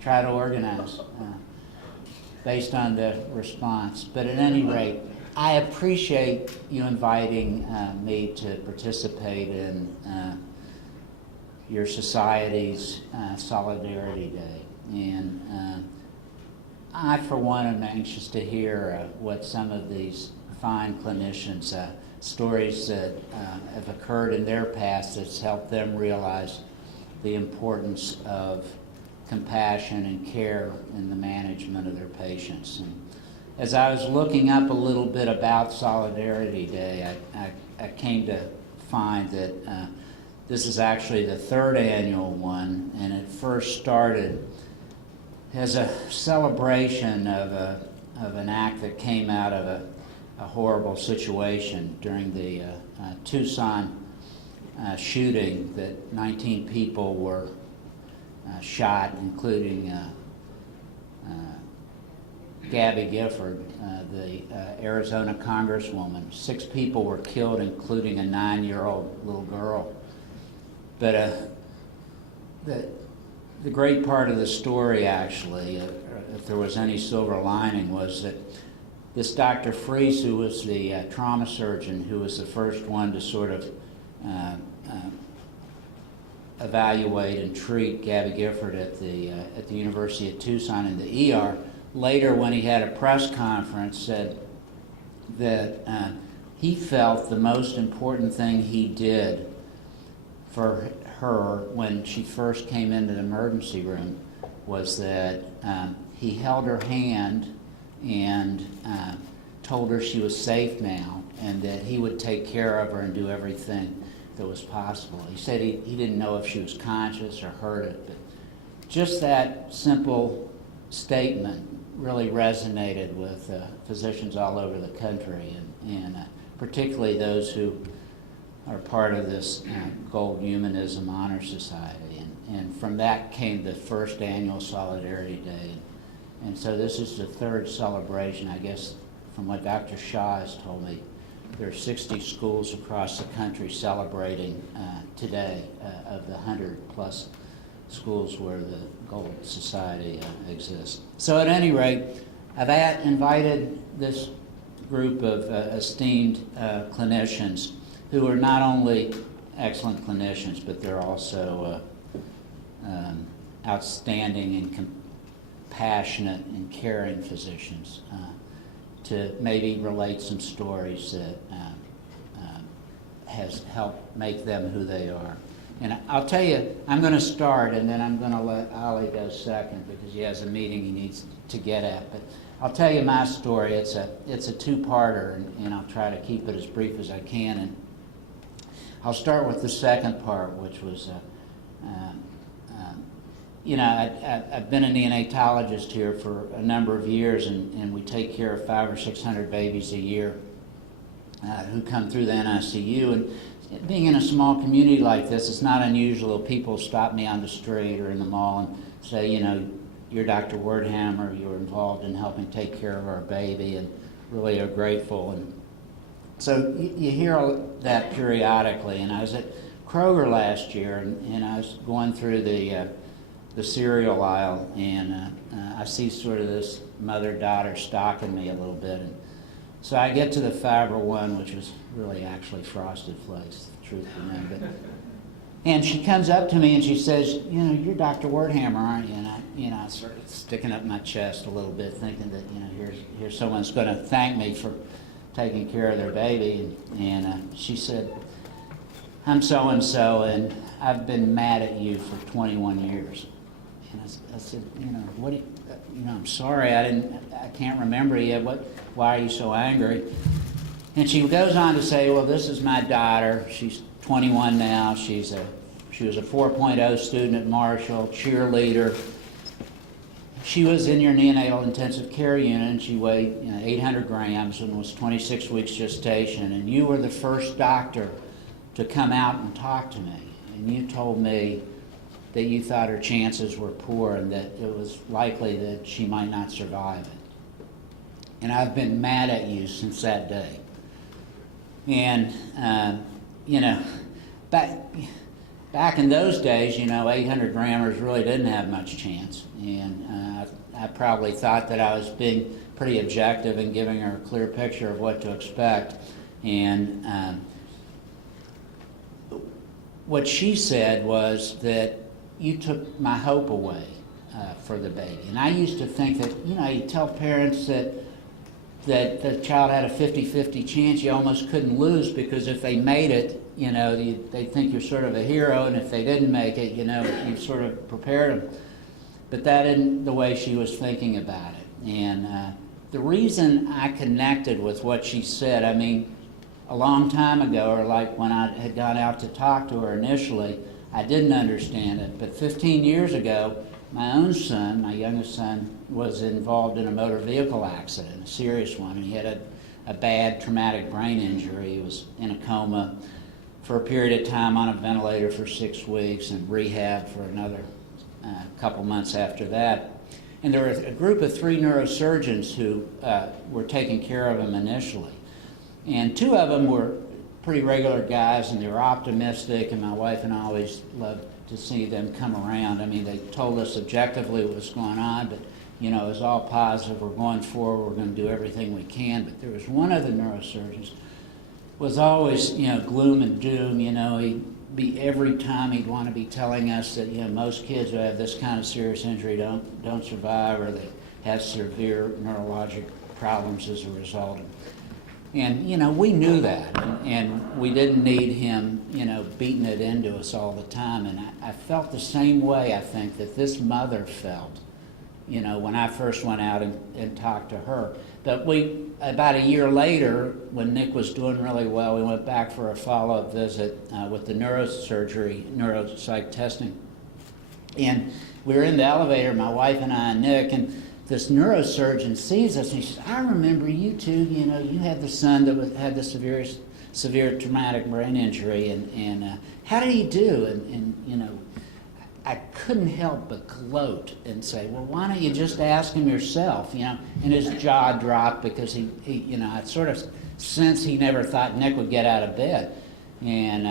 try to organize based on the response. But at any rate, I appreciate you inviting me to participate in your society's Solidarity Day. And I, for one, am anxious to hear what some of these fine clinicians, stories that have occurred in their past that's helped them realize the importance of compassion and care in the management of their patients. And as I was looking up a little bit about Solidarity Day, I came to find that this is actually the third annual one, and it first started as a celebration of an act that came out of a horrible situation during the Tucson shooting, that 19 people were shot, including Gabby Gifford, the Arizona congresswoman. 6 people were killed, including a 9-year-old little girl. But the great part of the story, actually, if there was any silver lining, was that this Dr. Freese, who was the trauma surgeon, who was the first one to sort of evaluate and treat Gabby Gifford at the University of Tucson in the ER, later when he had a press conference said that he felt the most important thing he did for her when she first came into the emergency room was that he held her hand and told her she was safe now, and that he would take care of her and do everything that was possible. He said he didn't know if she was conscious or heard it, but just that simple statement really resonated with physicians all over the country, and particularly those who are part of this Gold Humanism Honor Society. And from that came the first annual Solidarity Day. And so this is the third celebration. I guess from what Dr. Shaw has told me, there are 60 schools across the country celebrating today of the 100+ schools where the Gold Society exists. So at any rate, I've invited this group of esteemed clinicians who are not only excellent clinicians, but they're also outstanding and compassionate and caring physicians, to maybe relate some stories that has helped make them who they are. And I'll tell you, I'm going to start, and then I'm going to let Ali go second because he has a meeting he needs to get at. But I'll tell you my story. It's a two-parter, and I'll try to keep it as brief as I can. And I'll start with the second part, which was, I've been a neonatologist here for a number of years, and we take care of 500 or 600 babies a year who come through the NICU. And being in a small community like this, it's not unusual. People stop me on the street or in the mall and say, you're Dr. Wordhammer, you're involved in helping take care of our baby, and really are grateful. And so you hear that periodically. And I was at Kroger last year, and I was going through the cereal aisle, and I see sort of this mother-daughter stalking me a little bit. And so I get to the Fiber One, which was really actually Frosted Flakes, the truth be known. And she comes up to me and she says, you're Dr. Wordhammer, aren't you? And I sort of sticking up my chest a little bit, thinking that here's someone's going to thank me for taking care of their baby. And she said, I'm so-and-so, and I've been mad at you for 21 years. And I said, what? I'm sorry, I can't remember you. Why are you so angry? And she goes on to say, well, this is my daughter. She's 21 now. She was a 4.0 student at Marshall, cheerleader. She was in your neonatal intensive care unit, and she weighed 800 grams and was 26 weeks gestation. And you were the first doctor to come out and talk to me. And you told me that you thought her chances were poor and that it was likely that she might not survive it. And I've been mad at you since that day. And, back in those days, 800 grammars really didn't have much chance. And I probably thought that I was being pretty objective and giving her a clear picture of what to expect. And what she said was that you took my hope away for the baby. And I used to think that, you tell parents that the child had a 50-50 chance, you almost couldn't lose, because if they made it, they think you're sort of a hero, and if they didn't make it, you sort of prepared them. But that isn't the way she was thinking about it. And the reason I connected with what she said, a long time ago, or like when I had gone out to talk to her initially, I didn't understand it. But 15 years ago, my own son, my youngest son, was involved in a motor vehicle accident, a serious one, and he had a bad traumatic brain injury. He was in a coma for a period of time, on a ventilator for 6 weeks, and rehab for another couple months after that. And there were a group of 3 neurosurgeons who were taking care of him initially. And 2 of them were pretty regular guys, and they were optimistic, and my wife and I always loved to see them come around. They told us objectively what was going on, but it was all positive. We're going forward. We're going to do everything we can. But there was one of the neurosurgeons was always, gloom and doom. He'd be, every time he'd want to be telling us that, most kids who have this kind of serious injury don't survive, or they have severe neurologic problems as a result. And, we knew that, and we didn't need him, beating it into us all the time. And I felt the same way, I think, that this mother felt, when I first went out and talked to her. But about a year later, when Nick was doing really well, we went back for a follow-up visit with the neuropsych testing. And we were in the elevator, my wife and I and Nick, and this neurosurgeon sees us, and he says, "I remember you two, you had the son that had the severe traumatic brain injury, and how did he do?" And I couldn't help but gloat and say, "Well, why don't you just ask him yourself?" And his jaw dropped, because he I sort of sensed he never thought Nick would get out of bed. And,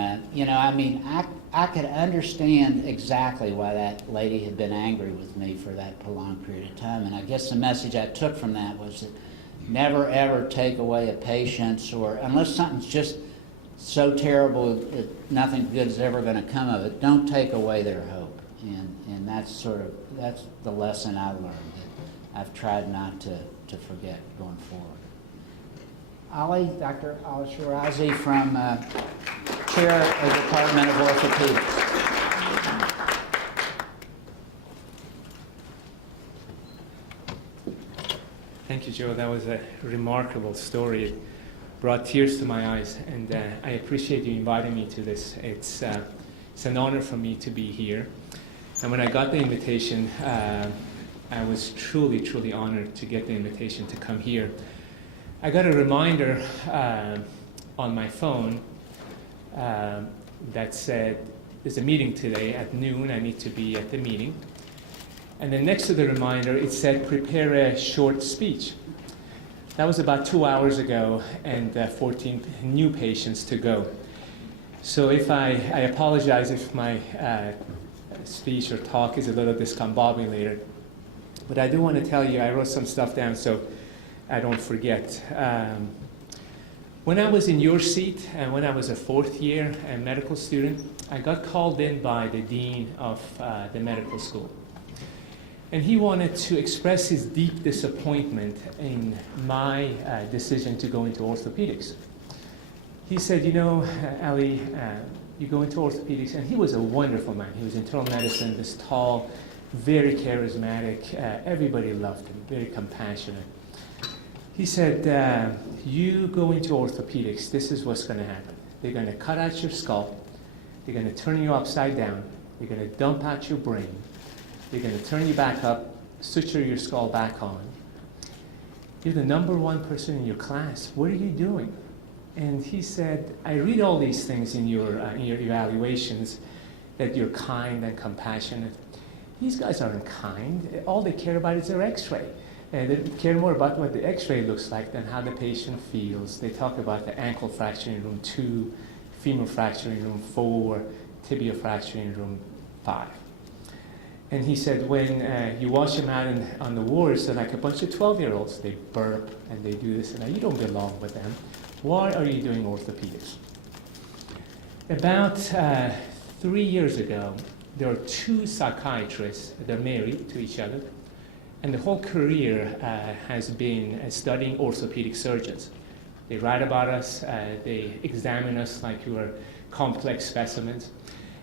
I could understand exactly why that lady had been angry with me for that prolonged period of time. And I guess the message I took from that was that never, ever take away a patient's, or unless something's just so terrible that nothing good is ever going to come of it, don't take away their hope. And that's the lesson I learned, that I've tried not to forget going forward. Dr. Ali Shirazi from Chair of the Department of Orthopedics. Thank you, Joe. That was a remarkable story. It brought tears to my eyes, and I appreciate you inviting me to this. It's an honor for me to be here. And when I got the invitation, I was truly, truly honored to get the invitation to come here. I got a reminder on my phone that said, "There's a meeting today at noon. I need to be at the meeting." And then next to the reminder, it said, "Prepare a short speech." That was about 2 hours ago, and 14 new patients to go. So if I apologize if my speech or talk is a little discombobulated, but I do want to tell you, I wrote some stuff down so I don't forget. When I was in your seat, and when I was a 4th year medical student, I got called in by the dean of the medical school. And he wanted to express his deep disappointment in my decision to go into orthopedics. He said, Ali, you go into orthopedics, and he was a wonderful man. He was internal medicine, this tall, very charismatic, everybody loved him, very compassionate. He said, you go into orthopedics, this is what's going to happen. They're going to cut out your skull, they're going to turn you upside down, they're going to dump out your brain, they're going to turn you back up, suture your skull back on. You're the number 1 person in your class. What are you doing? And he said, I read all these things in your evaluations, that you're kind and compassionate. These guys aren't kind. All they care about is their x-ray. They care more about what the x-ray looks like than how the patient feels. They talk about the ankle fracture in room 2, femur fracture in room 4, tibia fracture in room 5. And he said, when you watch them out on the wards, they're like a bunch of 12-year-olds. They burp and they do this, and you don't belong with them. Why are you doing orthopedics? About 3 years ago, there are 2 psychiatrists. They're married to each other, and the whole career has been studying orthopedic surgeons. They write about us, they examine us like we were complex specimens,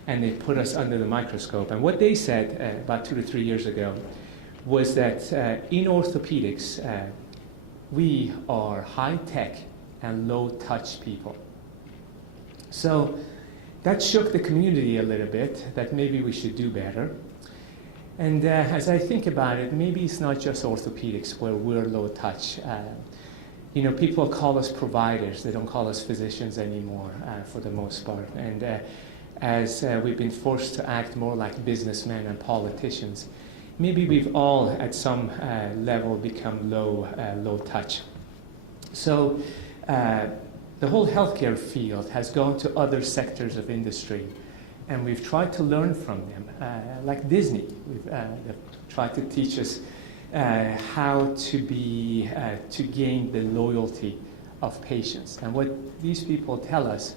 and they put us under the microscope. And what they said about 2 to 3 years ago was that in orthopedics, we are high-tech and low-touch people. So that shook the community a little bit, that maybe we should do better. And as I think about it, maybe it's not just orthopedics where we're low-touch. People call us providers. They don't call us physicians anymore for the most part. And as we've been forced to act more like businessmen and politicians, maybe we've all at some level become low touch. So the whole healthcare field has gone to other sectors of industry, and we've tried to learn from them, like Disney. They've tried to teach us how to gain the loyalty of patients. And what these people tell us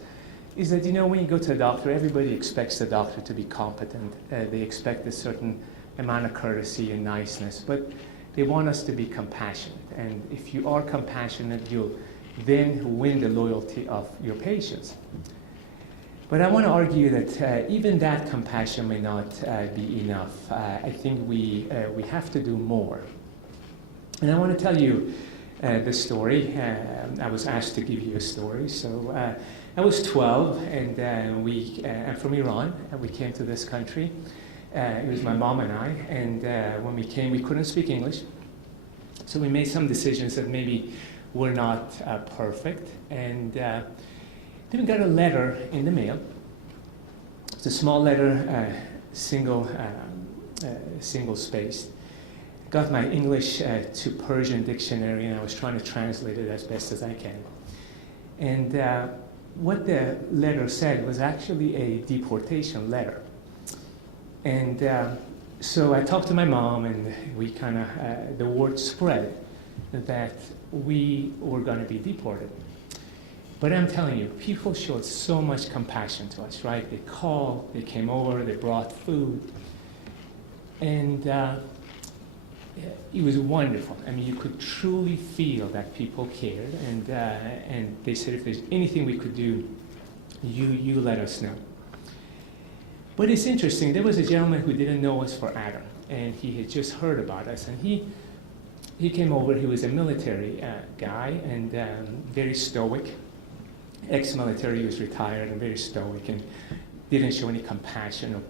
is that, when you go to a doctor, everybody expects the doctor to be competent. They expect a certain amount of courtesy and niceness, but they want us to be compassionate. And if you are compassionate, you'll then win the loyalty of your patients. But I want to argue that even that compassion may not be enough. I think we have to do more. And I want to tell you this story. I was asked to give you a story. So I was 12, and I'm from Iran, and we came to this country. It was my mom and I, and when we came, we couldn't speak English. So we made some decisions that maybe were not perfect. And then we got a letter in the mail. It's a small letter, single-spaced. Got my English to Persian dictionary, and I was trying to translate it as best as I can. And what the letter said was actually a deportation letter. And so I talked to my mom, and we the word spread that we were going to be deported. But I'm telling you, people showed so much compassion to us, right? They called, they came over, they brought food. And it was wonderful. I mean, you could truly feel that people cared. And they said, if there's anything we could do, you let us know. But it's interesting. There was a gentleman who didn't know us for Adam, and he had just heard about us. And he came over. He was a military guy and very stoic. Ex-military, he was retired and very stoic and didn't show any compassion or,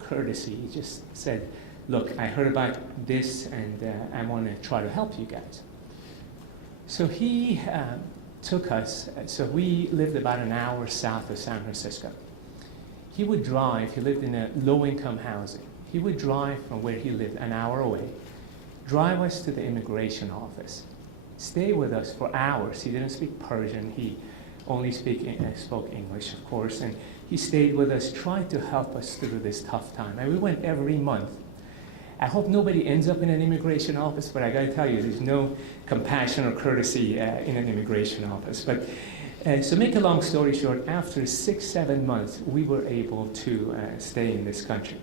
courtesy. He just said, look, I heard about this, and I want to try to help you guys. So he took us. So we lived about an hour south of San Francisco. He would drive. He lived in a low-income housing. He would drive from where he lived an hour away, drive us to the immigration office, stay with us for hours. He didn't speak Persian. He only spoke English, of course, and he stayed with us, tried to help us through this tough time. And we went every month. I hope nobody ends up in an immigration office, but I got to tell you, there's no compassion or courtesy in an immigration office. But so make a long story short, after 6-7 months, we were able to stay in this country.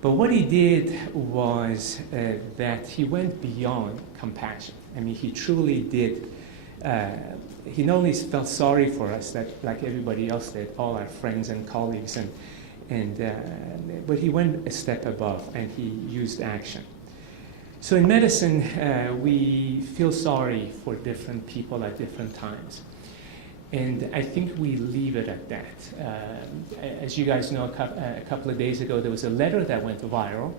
But what he did was that he went beyond compassion. I mean, he truly did. He not only felt sorry for us, that like everybody else did, all our friends and colleagues, but he went a step above, and he used action. So in medicine, we feel sorry for different people at different times. And I think we leave it at that. As you guys know, a couple of days ago, there was a letter that went viral.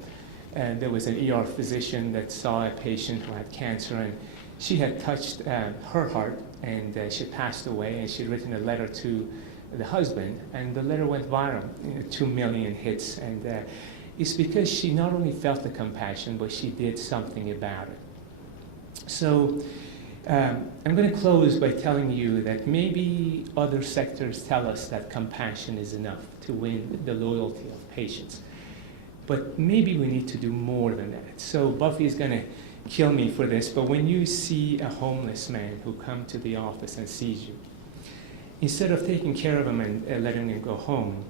And there was an ER physician that saw a patient who had cancer, and she had touched her heart, and she passed away, and she had written a letter to the husband, and the letter went viral, 2 million hits. And it's because she not only felt the compassion, but she did something about it. So I'm going to close by telling you that maybe other sectors tell us that compassion is enough to win the loyalty of patients. But maybe we need to do more than that. So Buffy is going to kill me for this, but when you see a homeless man who comes to the office and sees you, instead of taking care of him and letting him go home,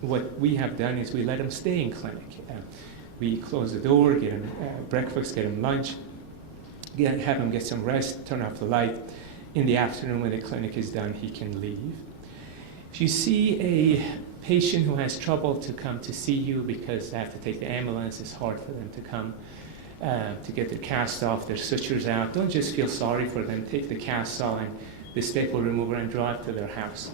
what we have done is we let him stay in clinic. We close the door, get him breakfast, get him lunch, have him get some rest, turn off the light. In the afternoon when the clinic is done, he can leave. If you see a patient who has trouble to come to see you because they have to take the ambulance, it's hard for them to come to get their cast off, their sutures out, don't just feel sorry for them. Take the cast off and the staple remover and drive to their house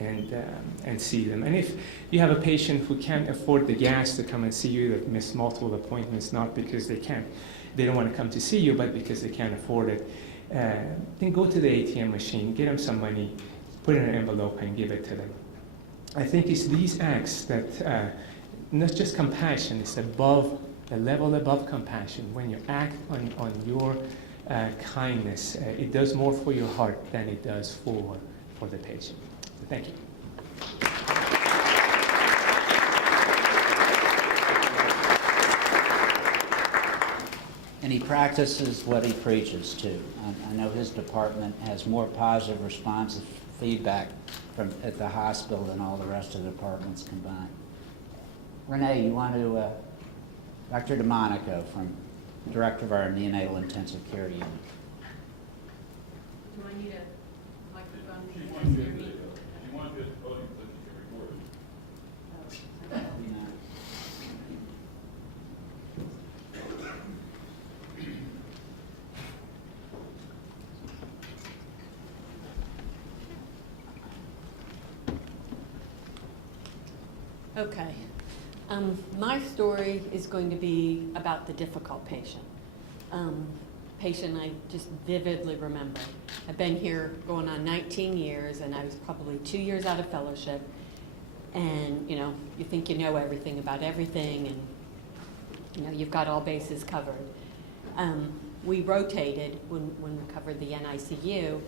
and see them. And if you have a patient who can't afford the gas to come and see you, that miss multiple appointments, not because they don't want to come to see you, but because they can't afford it, then go to the ATM machine, get them some money, put it in an envelope and give it to them. I think it's these acts that, not just compassion, it's above, a level above compassion. When you act on your kindness, it does more for your heart than it does for the patient. So thank you. And he practices what he preaches too. I know his department has more positive responsive feedback at the hospital than all the rest of the departments combined. Renee, you want to, Dr. DeMonico, director of our neonatal intensive care unit. Do I need a microphone? She wants to be at the podium so she can record it. Okay. My story is going to be about the difficult patient. Patient I just vividly remember. I've been here going on 19 years, and I was probably 2 years out of fellowship. And, you think you know everything about everything, and, you've got all bases covered. We rotated when we covered the NICU,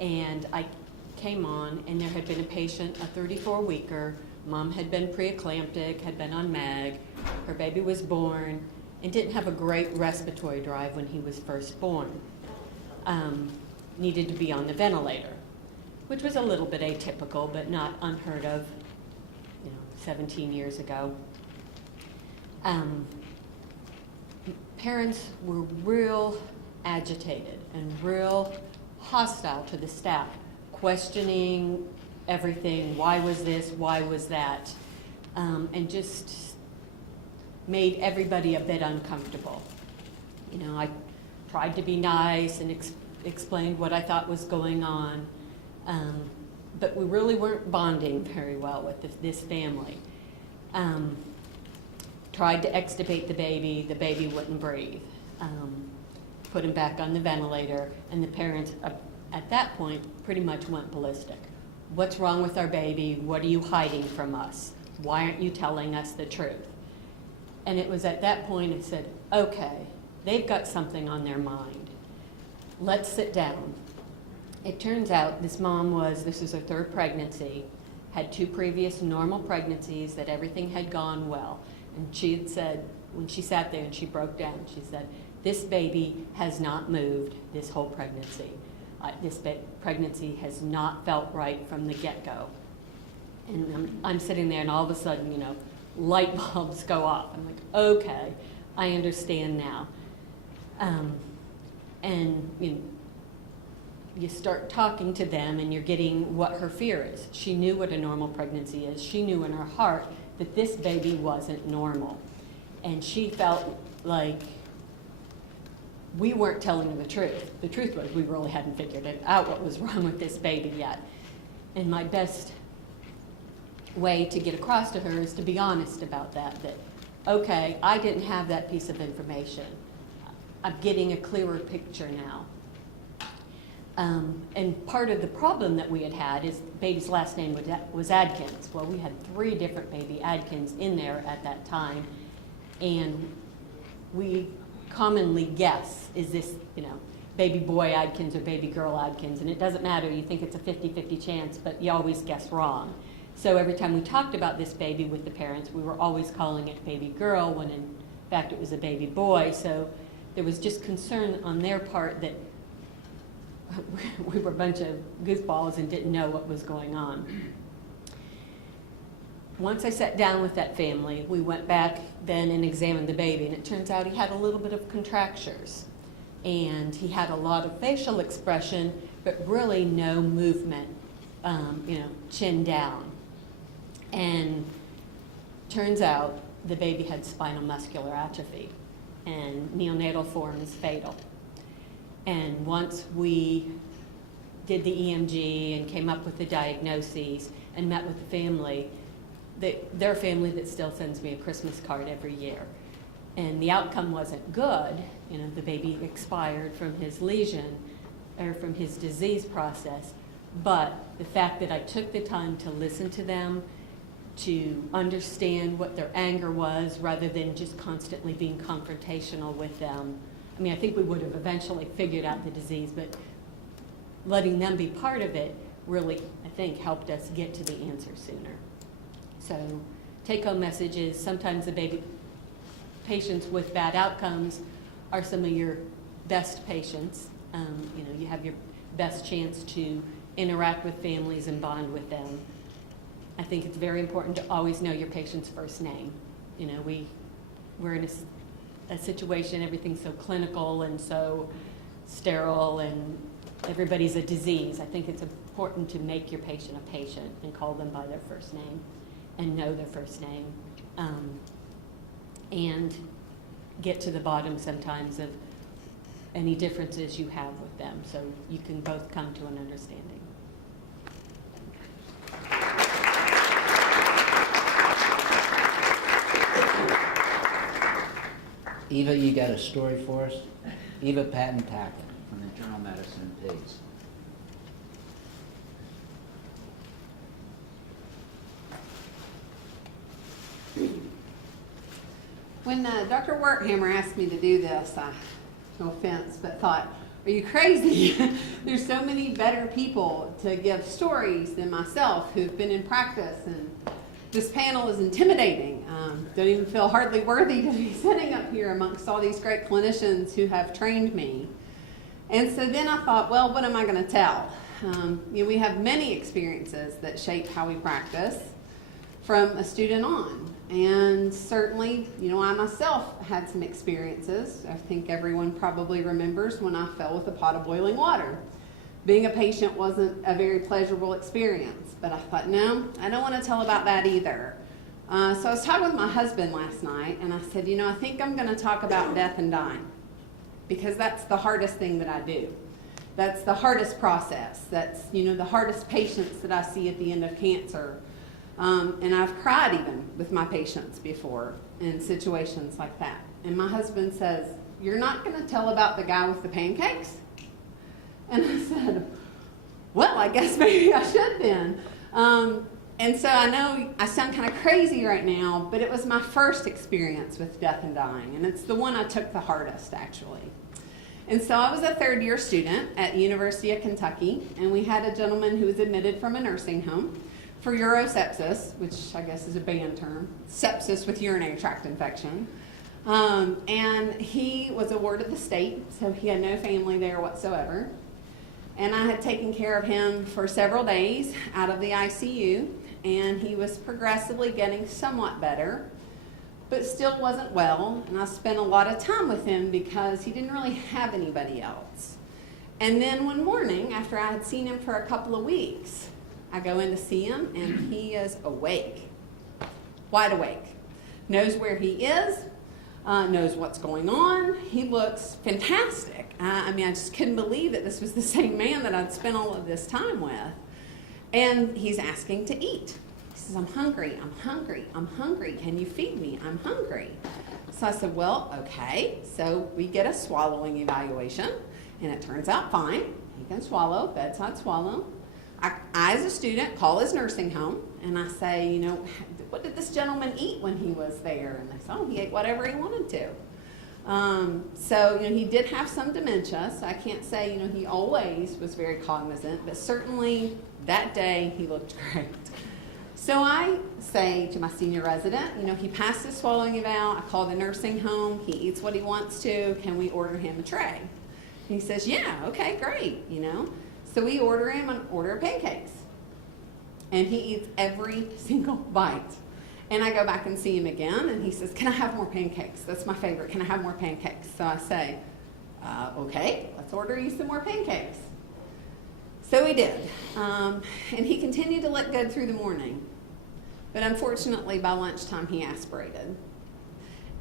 and I came on, and there had been a patient, a 34-weeker. Mom had been preeclamptic, had been on MAG. Her baby was born and didn't have a great respiratory drive when he was first born. Needed to be on the ventilator, which was a little bit atypical, but not unheard of, 17 years ago. Parents were real agitated and real hostile to the staff, questioning everything, why was this, why was that, and just made everybody a bit uncomfortable. I tried to be nice and explained what I thought was going on, but we really weren't bonding very well with this family. Tried to extubate the baby wouldn't breathe. Put him back on the ventilator, and the parents at that point pretty much went ballistic. What's wrong with our baby? What are you hiding from us? Why aren't you telling us the truth? And it was at that point I said, okay, they've got something on their mind. Let's sit down. It turns out this is her third pregnancy, had 2 previous normal pregnancies, that everything had gone well. And she had said, when she sat there and she broke down, she said, this baby has not moved this whole pregnancy. This pregnancy has not felt right from the get-go. And I'm sitting there, and all of a sudden, light bulbs go off. I'm like, okay, I understand now. And you start talking to them, and you're getting what her fear is. She knew what a normal pregnancy is. She knew in her heart that this baby wasn't normal. And she felt like we weren't telling her the truth. The truth was we really hadn't figured it out what was wrong with this baby yet. And my best way to get across to her is to be honest about that, okay, I didn't have that piece of information. I'm getting a clearer picture now. And part of the problem that we had is the baby's last name was Adkins. Well, we had 3 different baby Adkins in there at that time, and we commonly guess, is this, baby boy Adkins or baby girl Adkins, and it doesn't matter. You think it's a 50-50 chance, but you always guess wrong. So every time we talked about this baby with the parents, we were always calling it baby girl when in fact it was a baby boy. So there was just concern on their part that we were a bunch of goofballs and didn't know what was going on. Once I sat down with that family, we went back then and examined the baby, and it turns out he had a little bit of contractures. And he had a lot of facial expression, but really no movement, chin down. And turns out the baby had spinal muscular atrophy, and neonatal form is fatal. And once we did the EMG and came up with the diagnoses and met with the family, their family that still sends me a Christmas card every year. And the outcome wasn't good. The baby expired from his lesion or from his disease process. But the fact that I took the time to listen to them, to understand what their anger was rather than just constantly being confrontational with them. I mean, I think we would have eventually figured out the disease, but letting them be part of it really, I think, helped us get to the answer sooner. So take-home message is sometimes the patients with bad outcomes are some of your best patients. You have your best chance to interact with families and bond with them. I think it's very important to always know your patient's first name. We're in a situation, everything's so clinical and so sterile and everybody's a disease. I think it's important to make your patient a patient and call them by their first name and know their first name. And get to the bottom sometimes of any differences you have with them so you can both come to an understanding. Eva, you got a story for us? Eva Patton-Tackett from the Journal of Medicine and Pigs. When Dr. Werthammer asked me to do this, no offense, but thought, are you crazy? There's so many better people to give stories than myself who've been in practice, and this panel is intimidating. Don't even feel hardly worthy to be sitting up here amongst all these great clinicians who have trained me. And so then I thought, well, what am I going to tell? We have many experiences that shape how we practice from a student on. And certainly, I myself had some experiences. I think everyone probably remembers when I fell with a pot of boiling water. Being a patient wasn't a very pleasurable experience, but I thought, no, I don't want to tell about that either. So I was talking with my husband last night, and I said, I think I'm going to talk about death and dying, because that's the hardest thing that I do. That's the hardest process. That's, the hardest patients that I see at the end of cancer. And I've cried even with my patients before in situations like that. And my husband says, you're not going to tell about the guy with the pancakes? And I said, well, I guess maybe I should then. And so I know I sound kind of crazy right now, but it was my first experience with death and dying. And it's the one I took the hardest, actually. And so I was a third-year student at the University of Kentucky, and we had a gentleman who was admitted from a nursing home for urosepsis, which I guess is a band term, sepsis with urinary tract infection. And he was a ward of the state, so he had no family there whatsoever. And I had taken care of him for several days out of the ICU, and he was progressively getting somewhat better, but still wasn't well. And I spent a lot of time with him because he didn't really have anybody else. And then one morning, after I had seen him for a couple of weeks, I go in to see him, and he is awake, wide awake, knows where he is, knows what's going on. He looks fantastic. I just couldn't believe that this was the same man that I'd spent all of this time with. And he's asking to eat. He says, I'm hungry, I'm hungry, I'm hungry. Can you feed me? I'm hungry. So I said, well, okay. So we get a swallowing evaluation, and it turns out fine. He can swallow, bedside swallow. I, as a student, call his nursing home, and I say, what did this gentleman eat when he was there? And they say, oh, he ate whatever he wanted to. So, he did have some dementia, so I can't say, he always was very cognizant, but certainly that day he looked great. So I say to my senior resident, he passed his swallowing eval. I call the nursing home. He eats what he wants to. Can we order him a tray? And he says, yeah, okay, great, So we order him an order of pancakes. And he eats every single bite. And I go back and see him again, and he says, can I have more pancakes? That's my favorite. Can I have more pancakes? So I say, okay, let's order you some more pancakes. So he did. And he continued to look good through the morning. But unfortunately, by lunchtime, he aspirated.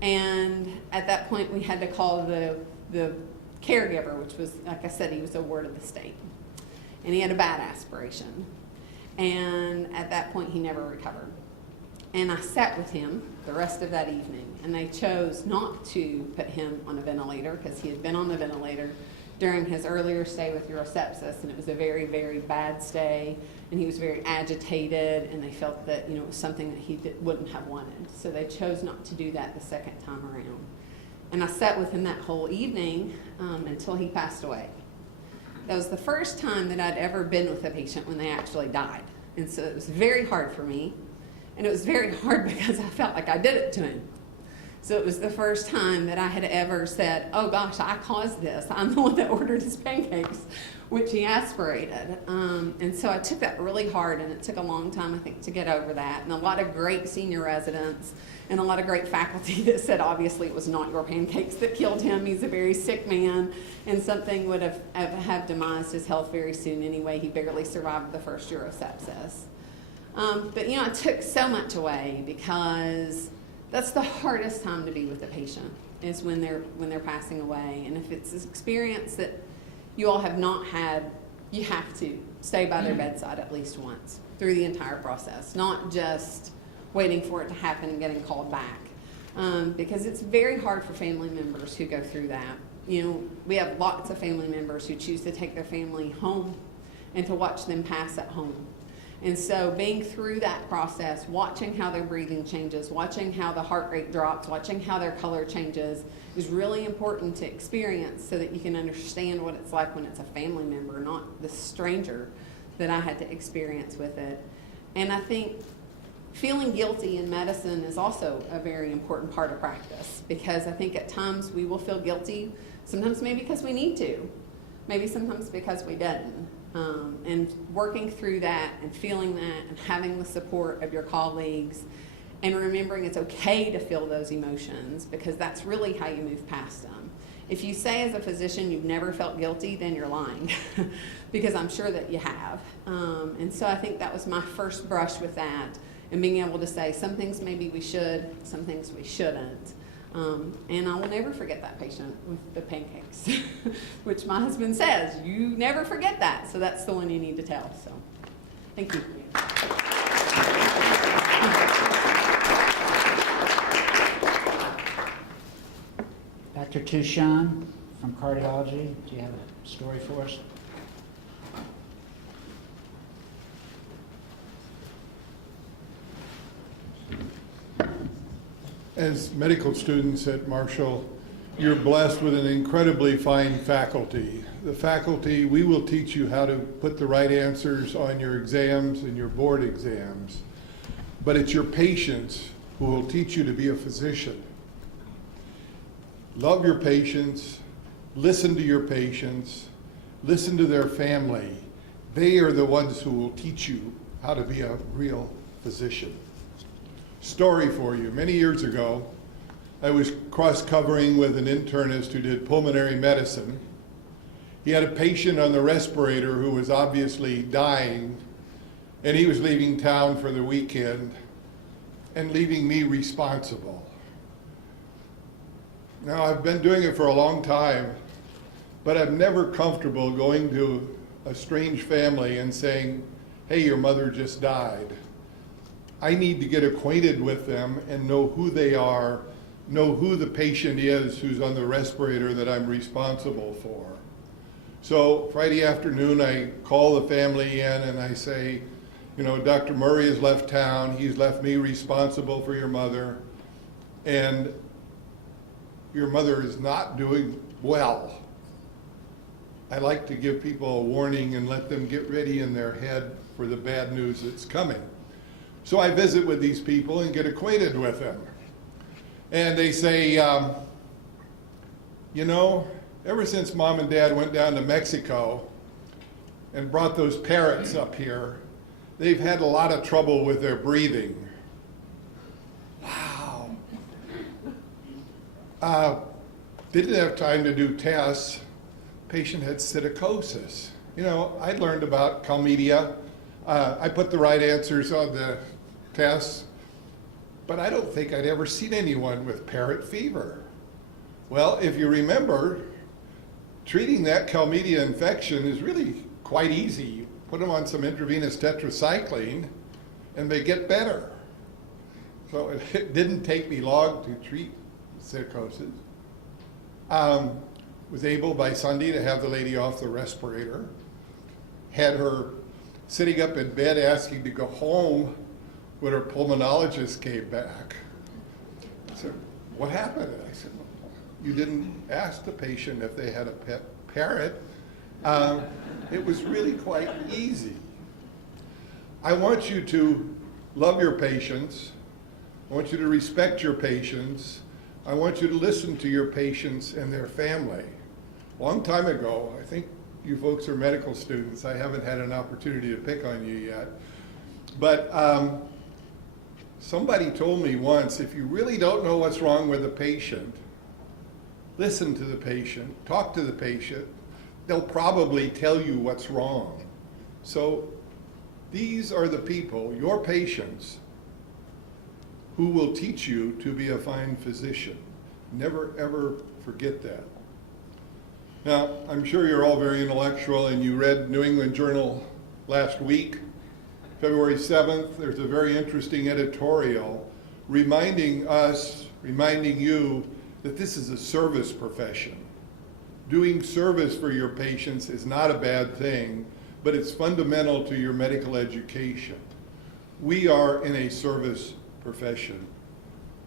And at that point, we had to call the caregiver, which was, like I said, he was a ward of the state. And he had a bad aspiration. And at that point, he never recovered. And I sat with him the rest of that evening, and they chose not to put him on a ventilator because he had been on the ventilator during his earlier stay with urosepsis, and it was a very, very bad stay, and he was very agitated, and they felt that it was something that he wouldn't have wanted. So they chose not to do that the second time around. And I sat with him that whole evening until he passed away. That was the first time that I'd ever been with a patient when they actually died. And so it was very hard for me. And it was very hard because I felt like I did it to him. So it was the first time that I had ever said, oh gosh, I caused this. I'm the one that ordered his pancakes, which he aspirated. And so I took that really hard, and it took a long time, I think, to get over that. And a lot of great senior residents and a lot of great faculty that said, obviously, it was not your pancakes that killed him. He's a very sick man, and something would have demised his health very soon anyway. He barely survived the first urosepsis. But I took so much away because that's the hardest time to be with a patient, is when they're passing away. And if it's an experience that you all have not had, you have to stay by their bedside at least once through the entire process, not just waiting for it to happen and getting called back. Because it's very hard for family members who go through that. We have lots of family members who choose to take their family home and to watch them pass at home. And so being through that process, watching how their breathing changes, watching how the heart rate drops, watching how their color changes is really important to experience so that you can understand what it's like when it's a family member, not the stranger that I had to experience with it. And I think feeling guilty in medicine is also a very important part of practice, because I think at times we will feel guilty, sometimes maybe because we need to, maybe sometimes because we didn't. And working through that and feeling that and having the support of your colleagues and remembering it's okay to feel those emotions, because that's really how you move past them. If you say as a physician you've never felt guilty, then you're lying, because I'm sure that you have. And so I think that was my first brush with that, and being able to say some things maybe we should, some things we shouldn't. And I will never forget that patient with the pancakes, which my husband says, you never forget that. So that's the one you need to tell. So thank you. Dr. Touchon from cardiology, do you have a story for us? As medical students at Marshall, you're blessed with an incredibly fine faculty. The faculty, we will teach you how to put the right answers on your exams and your board exams. But it's your patients who will teach you to be a physician. Love your patients, listen to your patients, listen to their family. They are the ones who will teach you how to be a real physician. Story for you. Many years ago, I was cross-covering with an internist who did pulmonary medicine. He had a patient on the respirator who was obviously dying, and he was leaving town for the weekend and leaving me responsible. Now, I've been doing it for a long time, but I'm never comfortable going to a strange family and saying, hey, your mother just died. I need to get acquainted with them and know who they are, know who the patient is who's on the respirator that I'm responsible for. So Friday afternoon, I call the family in and I say, Dr. Murray has left town. He's left me responsible for your mother. And your mother is not doing well. I like to give people a warning and let them get ready in their head for the bad news that's coming. So I visit with these people and get acquainted with them. And they say, you know, ever since Mom and Dad went down to Mexico and brought those parrots up here, they've had a lot of trouble with their breathing. Wow. Didn't have time to do tests. Patient had psittacosis. You know, I learned about chlamydia. I put the right answers on the tests, but I don't think I'd ever seen anyone with parrot fever. Well, if you remember, treating that chlamydia infection is really quite easy. You put them on some intravenous tetracycline and they get better. So it didn't take me long to treat psittacosis. Was able by Sunday to have the lady off the respirator. Had her sitting up in bed asking to go home when her pulmonologist came back. I said, what happened? And I said, well, you didn't ask the patient if they had a pet parrot. It was really quite easy. I want you to love your patients. I want you to respect your patients. I want you to listen to your patients and their family. A long time ago, I think you folks are medical students. I haven't had an opportunity to pick on you yet. But somebody told me once, if you really don't know what's wrong with a patient, listen to the patient, talk to the patient. They'll probably tell you what's wrong. So these are the people, your patients, who will teach you to be a fine physician. Never, ever forget that. Now, I'm sure you're all very intellectual and you read New England Journal last week, February 7th. There's a very interesting editorial reminding you that this is a service profession. Doing service for your patients is not a bad thing, but it's fundamental to your medical education. We are in a service profession.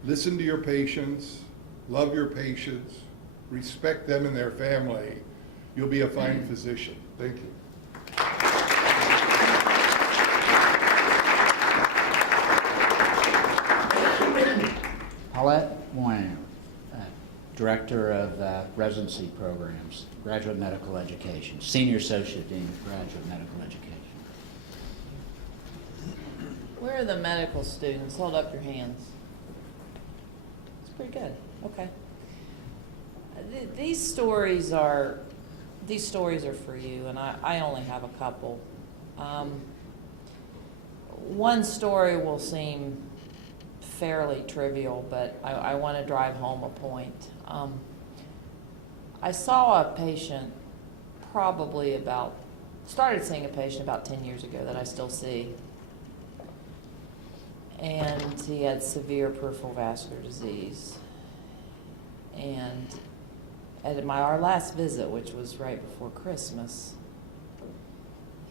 Listen to your patients, love your patients, respect them and their family. You'll be a fine physician. Thank you. Paulette Moynihan, Director of Residency Programs, Graduate Medical Education, Senior Associate Dean of Graduate Medical Education. Where are the medical students? Hold up your hands. It's pretty good. Okay. These stories are for you, and I only have a couple. One story will seem fairly trivial, but I want to drive home a point. I saw a patient started seeing a patient about 10 years ago that I still see. And he had severe peripheral vascular disease. And at our last visit, which was right before Christmas,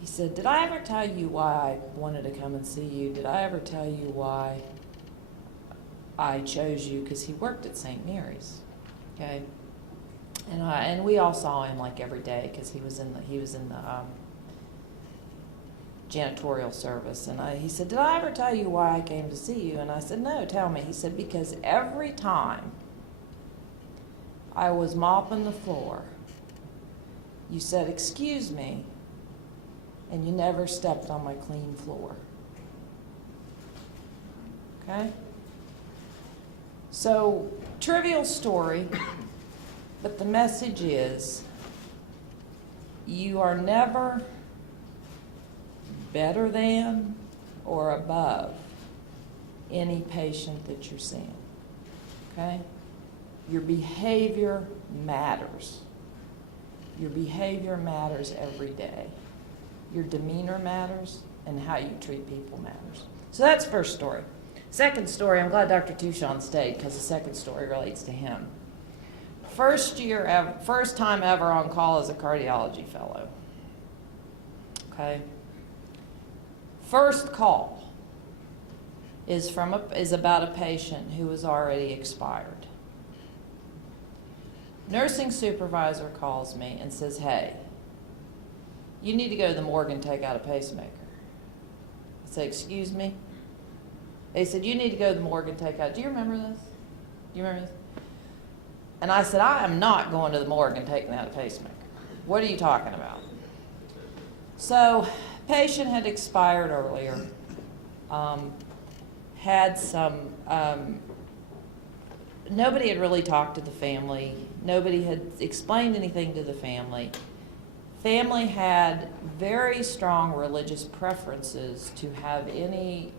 he said, "Did I ever tell you why I wanted to come and see you? Did I ever tell you why I chose you?" Because he worked at St. Mary's, okay? And we all saw him like every day because he was in the janitorial service. And he said, "Did I ever tell you why I came to see you?" And I said, "No, tell me." He said, "Because every time I was mopping the floor, you said, 'Excuse me,' and you never stepped on my clean floor." Okay? So, trivial story, but the message is, you are never better than or above any patient that you're seeing. Okay? Your behavior matters. Your behavior matters every day. Your demeanor matters, and how you treat people matters. So that's first story. Second story, I'm glad Dr. Tuchon stayed because the second story relates to him. First time ever on call as a cardiology fellow. Okay? First call is about a patient who was already expired. Nursing supervisor calls me and says, hey, you need to go to the morgue and take out a pacemaker. I say, excuse me? They said, you need to go to the morgue and take out, do you remember this? Do you remember this? And I said, I am not going to the morgue and taking out a pacemaker. What are you talking about? So, patient had expired earlier, had some, nobody had really talked to the family. Nobody had explained anything to the family. Family had very strong religious preferences to have any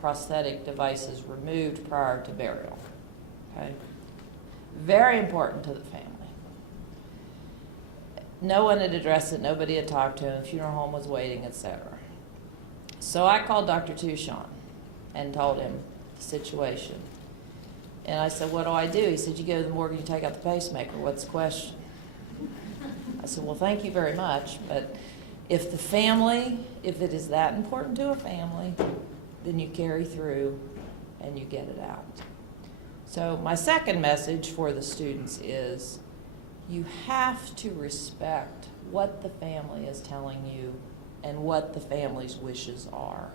prosthetic devices removed prior to burial. Okay? Very important to the family. No one had addressed it. Nobody had talked to him. Funeral home was waiting, etc. So I called Dr. Tucson and told him the situation. And I said, what do I do? He said, you go to the morgue and you take out the pacemaker. What's the question? I said, well, thank you very much, but if it is that important to a family, then you carry through and you get it out. So my second message for the students is you have to respect what the family is telling you and what the family's wishes are.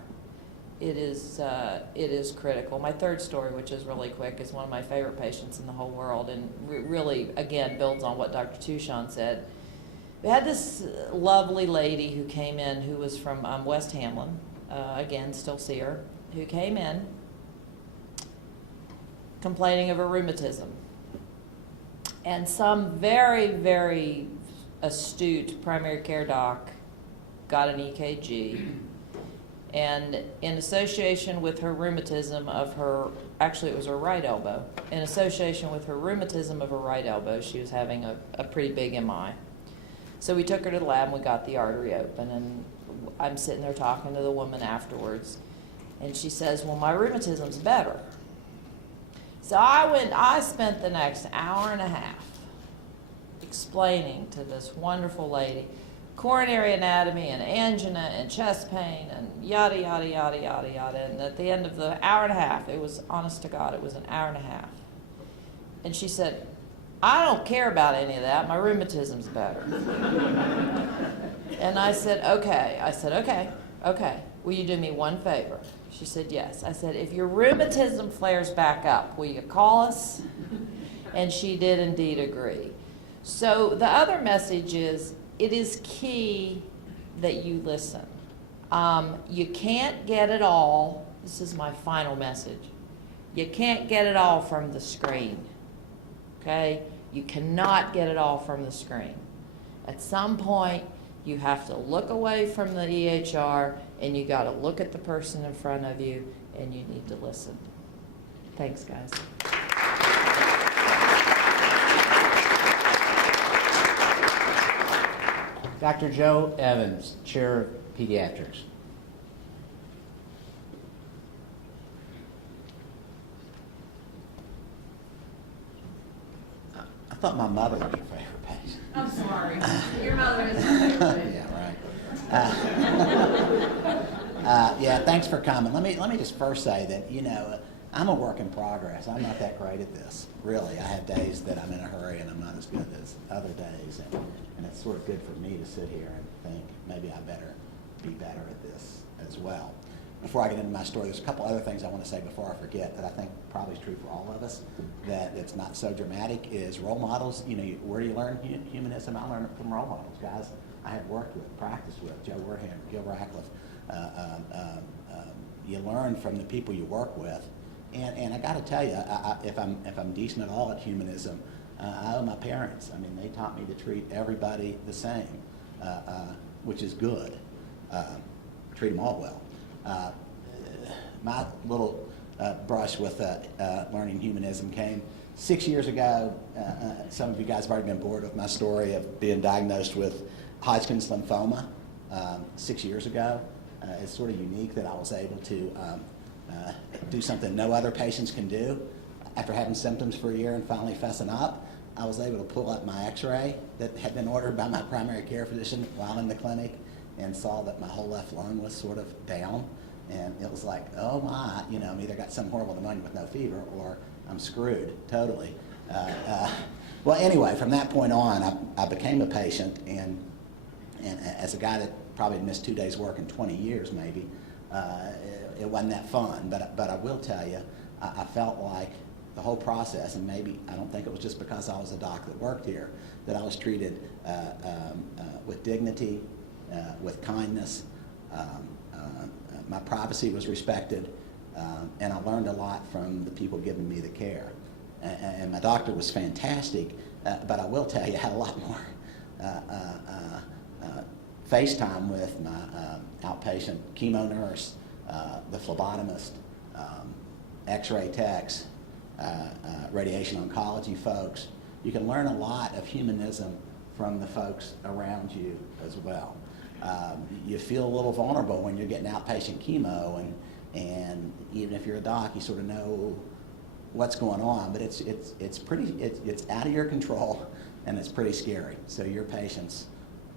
It is critical. My third story, which is really quick, is one of my favorite patients in the whole world, and really, again, builds on what Dr. Tucson said. We had this lovely lady who came in who was from West Hamlin, again, still see her, who came in complaining of her rheumatism. And some very, very astute primary care doc got an EKG, and in association with her rheumatism of her, actually it was her right elbow, in association with her rheumatism of her right elbow, she was having a pretty big MI. So we took her to the lab and we got the artery open, and I'm sitting there talking to the woman afterwards, and she says, well, my rheumatism's better. So I spent the next hour and a half explaining to this wonderful lady coronary anatomy and angina and chest pain and yada, yada, yada, yada, yada. And at the end of the hour and a half, it was, honest to God, it was an hour and a half. And she said, I don't care about any of that. My rheumatism's better. And I said, okay. Okay. Will you do me one favor? She said, yes. I said, if your rheumatism flares back up, will you call us? And she did indeed agree. So the other message is, it is key that you listen. You can't get it all. This is my final message. You can't get it all from the screen. Okay? You cannot get it all from the screen. At some point, you have to look away from the EHR and you got to look at the person in front of you and you need to listen. Thanks, guys. Dr. Joe Evans, Chair of Pediatrics. I thought my mother was your favorite patient. I'm sorry. Your mother is my favorite patient. Yeah, right. Yeah, thanks for coming. Let me just first say that, I'm a work in progress. I'm not that great at this, really. I have days that I'm in a hurry and I'm not as good as other days, and it's sort of good for me to sit here and think maybe I better be better at this as well. Before I get into my story, there's a couple other things I want to say before I forget that I think probably is true for all of us, that it's not so dramatic, is role models. Where do you learn humanism? I learned it from role models, guys I have worked with, practiced with, Joe Werhammer, Gil Ratcliffe. You learn from the people you work with. And I got to tell you, if I'm decent at all at humanism, I owe my parents. I mean, they taught me to treat everybody the same, which is good. Treat them all well. My little brush with learning humanism came 6 years ago. Some of you guys have already been bored with my story of being diagnosed with Hodgkin's lymphoma 6 years ago. It's sort of unique that I was able to do something no other patients can do. After having symptoms for a year and finally fessing up, I was able to pull up my x-ray that had been ordered by my primary care physician while in the clinic and saw that my whole left lung was sort of down. And it was like, oh my, I'm either got some horrible pneumonia with no fever or I'm screwed totally. Well, anyway, from that point on, I became a patient, and as a guy that probably missed 2 days' work in 20 years, maybe, it wasn't that fun. But I will tell you, I felt like the whole process, and maybe I don't think it was just because I was a doc that worked here, that I was treated with dignity, with kindness. My privacy was respected, and I learned a lot from the people giving me the care. And my doctor was fantastic, but I will tell you, I had a lot more FaceTime with my outpatient chemo nurse, the phlebotomist, x-ray techs, radiation oncology folks. You can learn a lot of humanism from the folks around you as well. You feel a little vulnerable when you're getting outpatient chemo, and even if you're a doc, you sort of know what's going on, but it's out of your control, and it's pretty scary. So your patients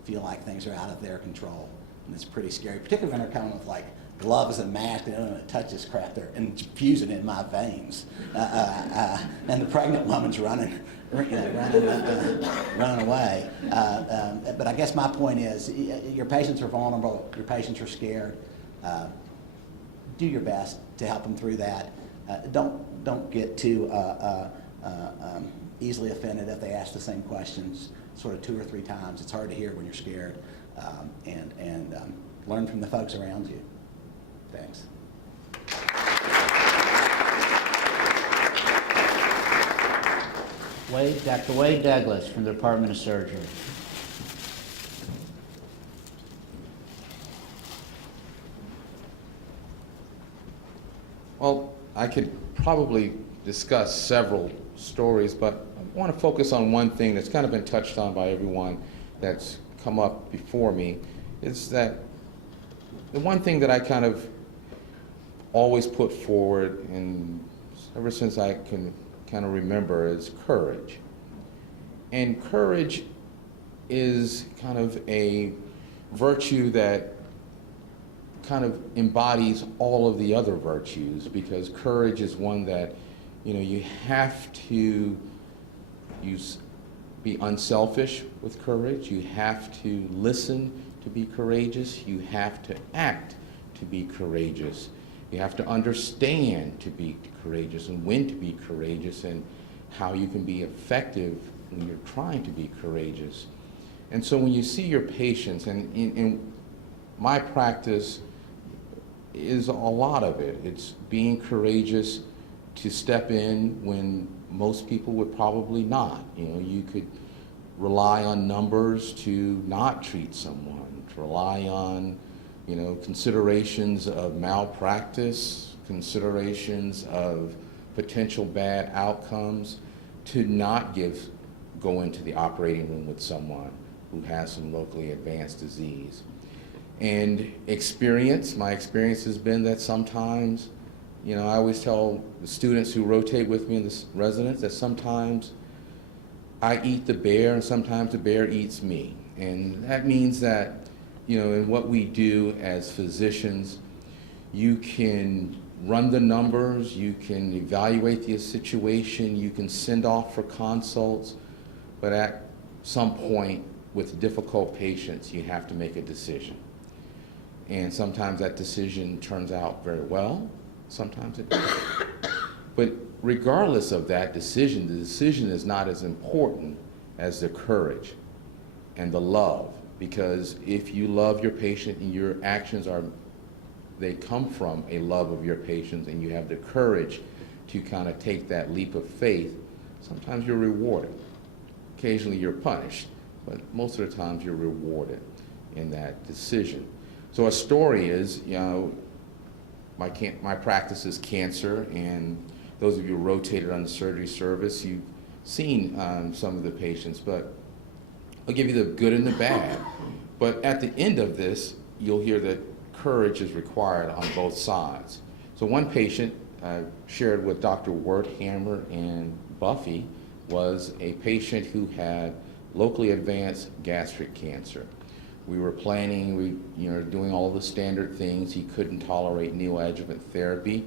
feel like things are out of their control, and it's pretty scary, particularly when they're coming with like gloves and masks. They don't want to touch this crap. They're infusing in my veins, and the pregnant woman's running away. But I guess my point is, your patients are vulnerable. Your patients are scared. Do your best to help them through that. Don't get too easily offended if they ask the same questions sort of 2 or 3 times. It's hard to hear when you're scared. And learn from the folks around you. Thanks. Dr. Wade Douglas from the Department of Surgery. Well, I could probably discuss several stories, but I want to focus on one thing that's kind of been touched on by everyone that's come up before me. Is that the one thing that I kind of always put forward, and ever since I can kind of remember, is courage. And courage is kind of a virtue that kind of embodies all of the other virtues, because courage is one that, you have to be unselfish with courage. You have to listen to be courageous. You have to act to be courageous. You have to understand to be courageous, and when to be courageous, and how you can be effective when you're trying to be courageous. And so when you see your patients, and in my practice is a lot of it. It's being courageous to step in when most people would probably not. You could rely on numbers to not treat someone, to rely on, considerations of malpractice, considerations of potential bad outcomes, to not go into the operating room with someone who has some locally advanced disease. And my experience has been that sometimes, I always tell the students who rotate with me and the residents that sometimes I eat the bear and sometimes the bear eats me. And that means that, in what we do as physicians, you can run the numbers, you can evaluate the situation, you can send off for consults, but at some point with difficult patients, you have to make a decision. And sometimes that decision turns out very well, sometimes it doesn't. But regardless of that decision, the decision is not as important as the courage and the love. Because if you love your patient and your actions they come from a love of your patients, and you have the courage to kind of take that leap of faith, sometimes you're rewarded. Occasionally you're punished, but most of the times you're rewarded in that decision. So a story is, my practice is cancer, and those of you who rotated on the surgery service, you've seen some of the patients, but I'll give you the good and the bad. But at the end of this, you'll hear that courage is required on both sides. So one patient shared with Dr. Werthammer and Buffy was a patient who had locally advanced gastric cancer. We were planning, doing all the standard things. He couldn't tolerate neoadjuvant therapy,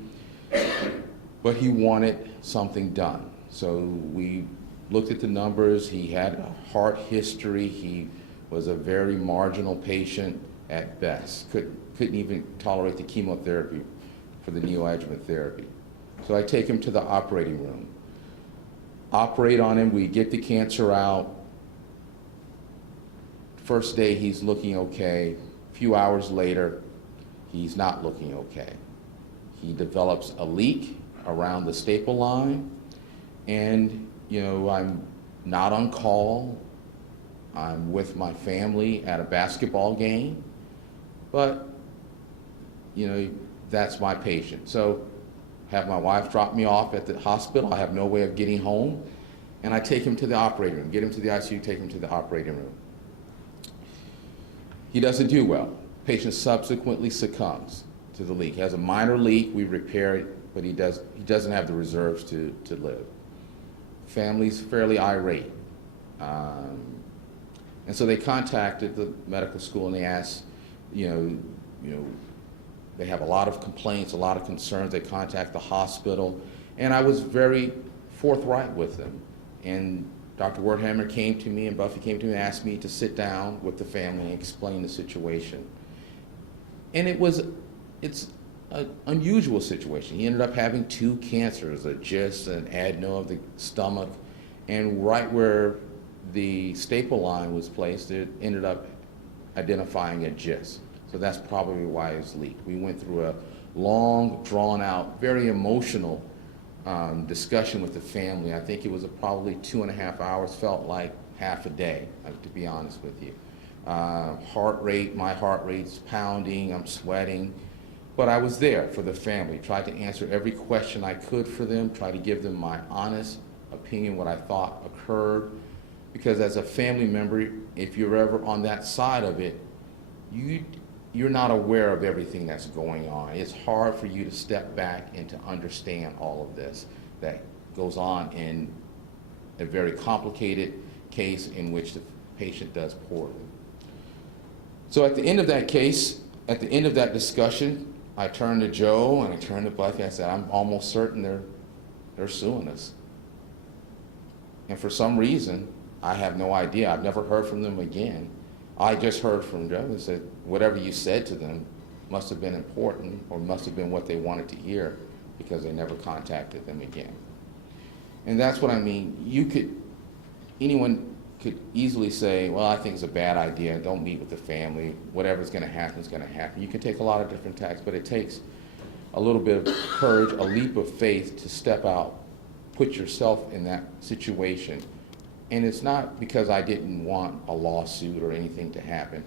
but he wanted something done. So we looked at the numbers. He had a heart history. He was a very marginal patient at best. Couldn't even tolerate the chemotherapy for the neoadjuvant therapy. So I take him to the operating room, operate on him. We get the cancer out. First day he's looking okay. A few hours later, he's not looking okay. He develops a leak around the staple line, and I'm not on call. I'm with my family at a basketball game, but that's my patient. So have my wife drop me off at the hospital. I have no way of getting home, and I take him to the operating room, get him to the ICU, take him to the operating room. He doesn't do well. Patient subsequently succumbs to the leak. He has a minor leak, we repair it, but he doesn't have the reserves to live. Family's fairly irate. And so they contacted the medical school and they asked, they have a lot of complaints, a lot of concerns. They contact the hospital, and I was very forthright with them. And Dr. Wertheimer came to me and Buffy came to me and asked me to sit down with the family and explain the situation. And it's an unusual situation. He ended up having 2 cancers, a GIST, an adeno of the stomach, and right where the staple line was placed, it ended up identifying a GIST. So that's probably why it's leaked. We went through a long, drawn-out, very emotional discussion with the family. I think it was probably 2.5 hours, felt like half a day, to be honest with you. Heart rate, my heart rate's pounding, I'm sweating. But I was there for the family, tried to answer every question I could for them, tried to give them my honest opinion, what I thought occurred. Because as a family member, if you're ever on that side of it, you're not aware of everything that's going on. It's hard for you to step back and to understand all of this that goes on in a very complicated case in which the patient does poorly. So at the end of that case, at the end of that discussion, I turned to Joe and I turned to Buffy. I said, I'm almost certain they're suing us. And for some reason, I have no idea. I've never heard from them again. I just heard from Joe and said, whatever you said to them must have been important or must have been what they wanted to hear because they never contacted them again. And that's what I mean. Anyone could easily say, well, I think it's a bad idea. Don't meet with the family. Whatever's going to happen is going to happen. You can take a lot of different tactics, but it takes a little bit of courage, a leap of faith to step out, put yourself in that situation. And it's not because I didn't want a lawsuit or anything to happen.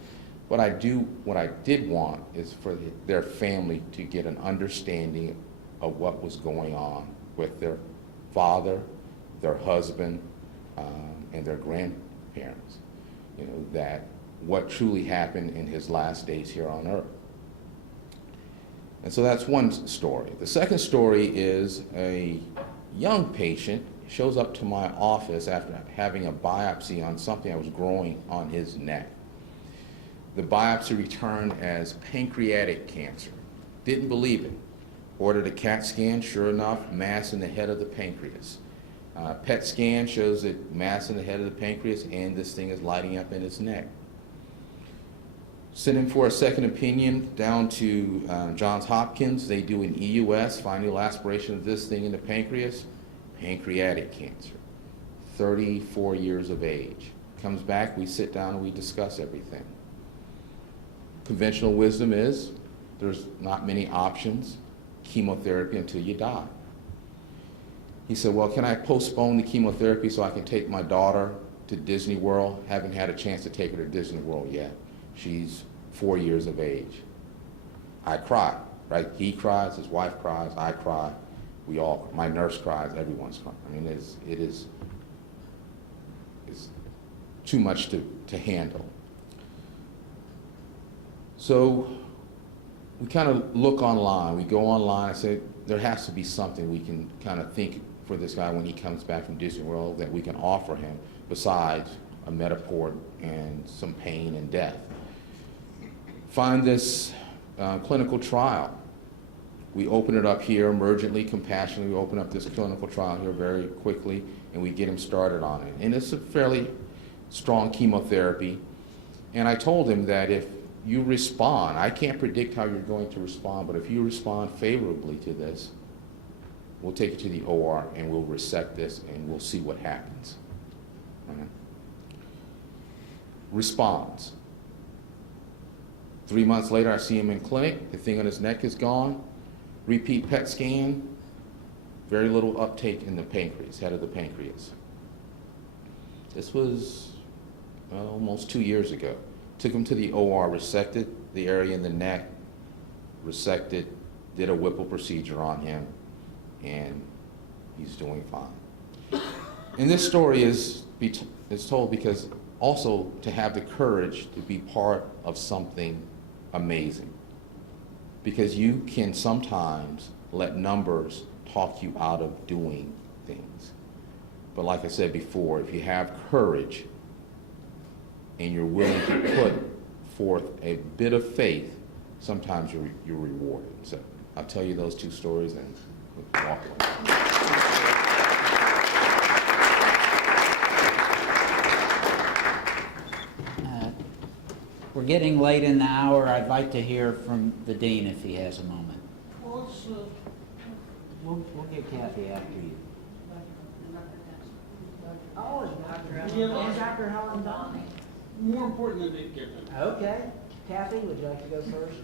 What I did want is for their family to get an understanding of what was going on with their father, their husband, and their grandparents. That what truly happened in his last days here on earth. And so that's one story. The second story is a young patient shows up to my office after having a biopsy on something that was growing on his neck. The biopsy returned as pancreatic cancer. Didn't believe it. Ordered a CAT scan, sure enough, mass in the head of the pancreas. PET scan shows that mass in the head of the pancreas and this thing is lighting up in his neck. Sent him for a second opinion down to Johns Hopkins. They do an EUS, final aspiration of this thing in the pancreas. Pancreatic cancer, 34 years of age. Comes back, we sit down and we discuss everything. Conventional wisdom is there's not many options, chemotherapy until you die. He said, well, can I postpone the chemotherapy so I can take my daughter to Disney World? Haven't had a chance to take her to Disney World yet. She's 4 years of age. I cry, right? He cries, his wife cries, I cry. We all, my nurse cries, everyone's crying. I mean, it's too much to handle. So we kind of look online, we go online, I say, there has to be something we can kind of think for this guy when he comes back from Disney World that we can offer him besides a Metaport and some pain and death. Find this clinical trial We open it up here, emergently, compassionately. We open up this clinical trial here very quickly, and we get him started on it. And it's a fairly strong chemotherapy. And I told him that if you respond, I can't predict how you're going to respond, but if you respond favorably to this, we'll take you to the OR and we'll resect this and we'll see what happens. Right? Responds. 3 months later, I see him in clinic. The thing on his neck is gone. Repeat PET scan. Very little uptake in the pancreas, head of the pancreas. This was almost 2 years ago. Took him to the OR, resected the area in the neck, resected, did a Whipple procedure on him, and he's doing fine. And this story is told because also to have the courage to be part of something amazing. Because you can sometimes let numbers talk you out of doing things. But like I said before, if you have courage and you're willing to put forth a bit of faith, sometimes you're rewarded. So I'll tell you those two stories and walk away. We're getting late in the hour. I'd like to hear from the dean if he has a moment. We'll get Kathy after you. Oh, and Dr. Helen Donnie. More important than they get them. Okay. Kathy, would you like to go first?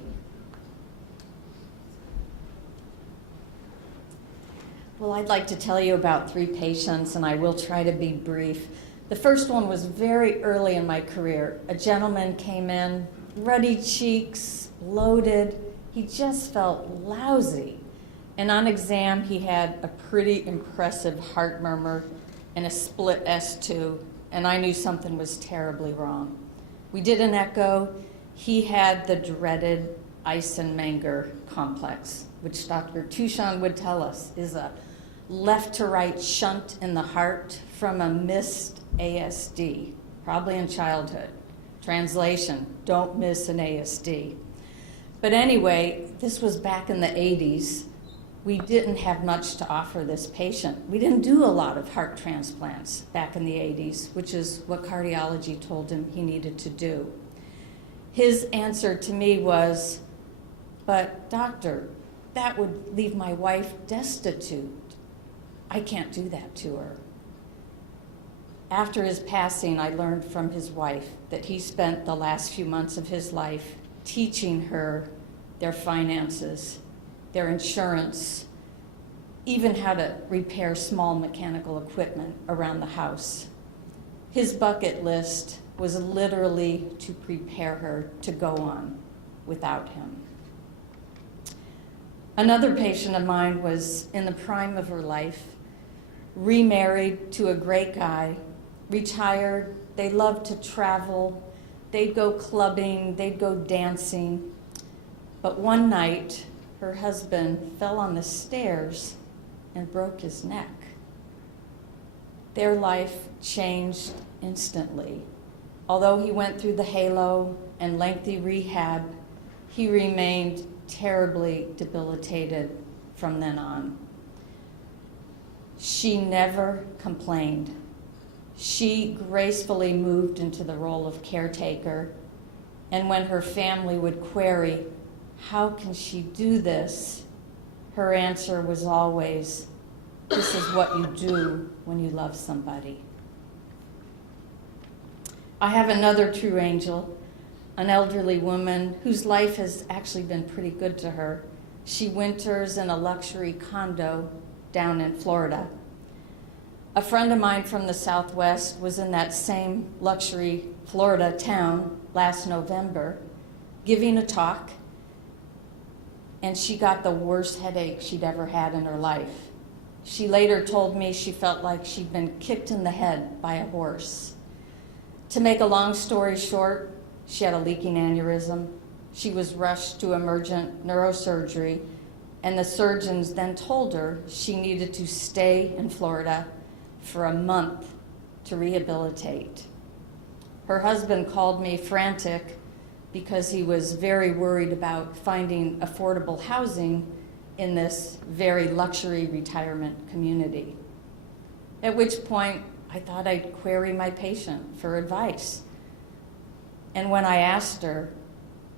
Well, I'd like to tell you about 3 patients, and I will try to be brief. The first one was very early in my career. A gentleman came in, ruddy cheeks, bloated. He just felt lousy. And on exam, he had a pretty impressive heart murmur and a split S2, and I knew something was terribly wrong. We did an echo. He had the dreaded Eisenmenger complex, which Dr. Tuchon would tell us is a left to right shunt in the heart from a missed ASD, probably in childhood. Translation, don't miss an ASD. But anyway, this was back in the 80s. We didn't have much to offer this patient. We didn't do a lot of heart transplants back in the 80s, which is what cardiology told him he needed to do. His answer to me was, but doctor, that would leave my wife destitute. I can't do that to her. After his passing, I learned from his wife that he spent the last few months of his life teaching her their finances, their insurance, even how to repair small mechanical equipment around the house. His bucket list was literally to prepare her to go on without him. Another patient of mine was in the prime of her life, remarried to a great guy, retired. They loved to travel. They'd go clubbing, they'd go dancing. But one night, her husband fell on the stairs and broke his neck. Their life changed instantly. Although he went through the halo and lengthy rehab, he remained terribly debilitated from then on. She never complained. She gracefully moved into the role of caretaker, and when her family would query, how can she do this? Her answer was always, this is what you do when you love somebody. I have another true angel, an elderly woman whose life has actually been pretty good to her. She winters in a luxury condo down in Florida. A friend of mine from the Southwest was in that same luxury Florida town last November giving a talk, and she got the worst headache she'd ever had in her life. She later told me she felt like she'd been kicked in the head by a horse. To make a long story short, she had a leaking aneurysm. She was rushed to emergent neurosurgery, and the surgeons then told her she needed to stay in Florida for a month to rehabilitate. Her husband called me frantic because he was very worried about finding affordable housing in this very luxury retirement community. At which point, I thought I'd query my patient for advice. And when I asked her,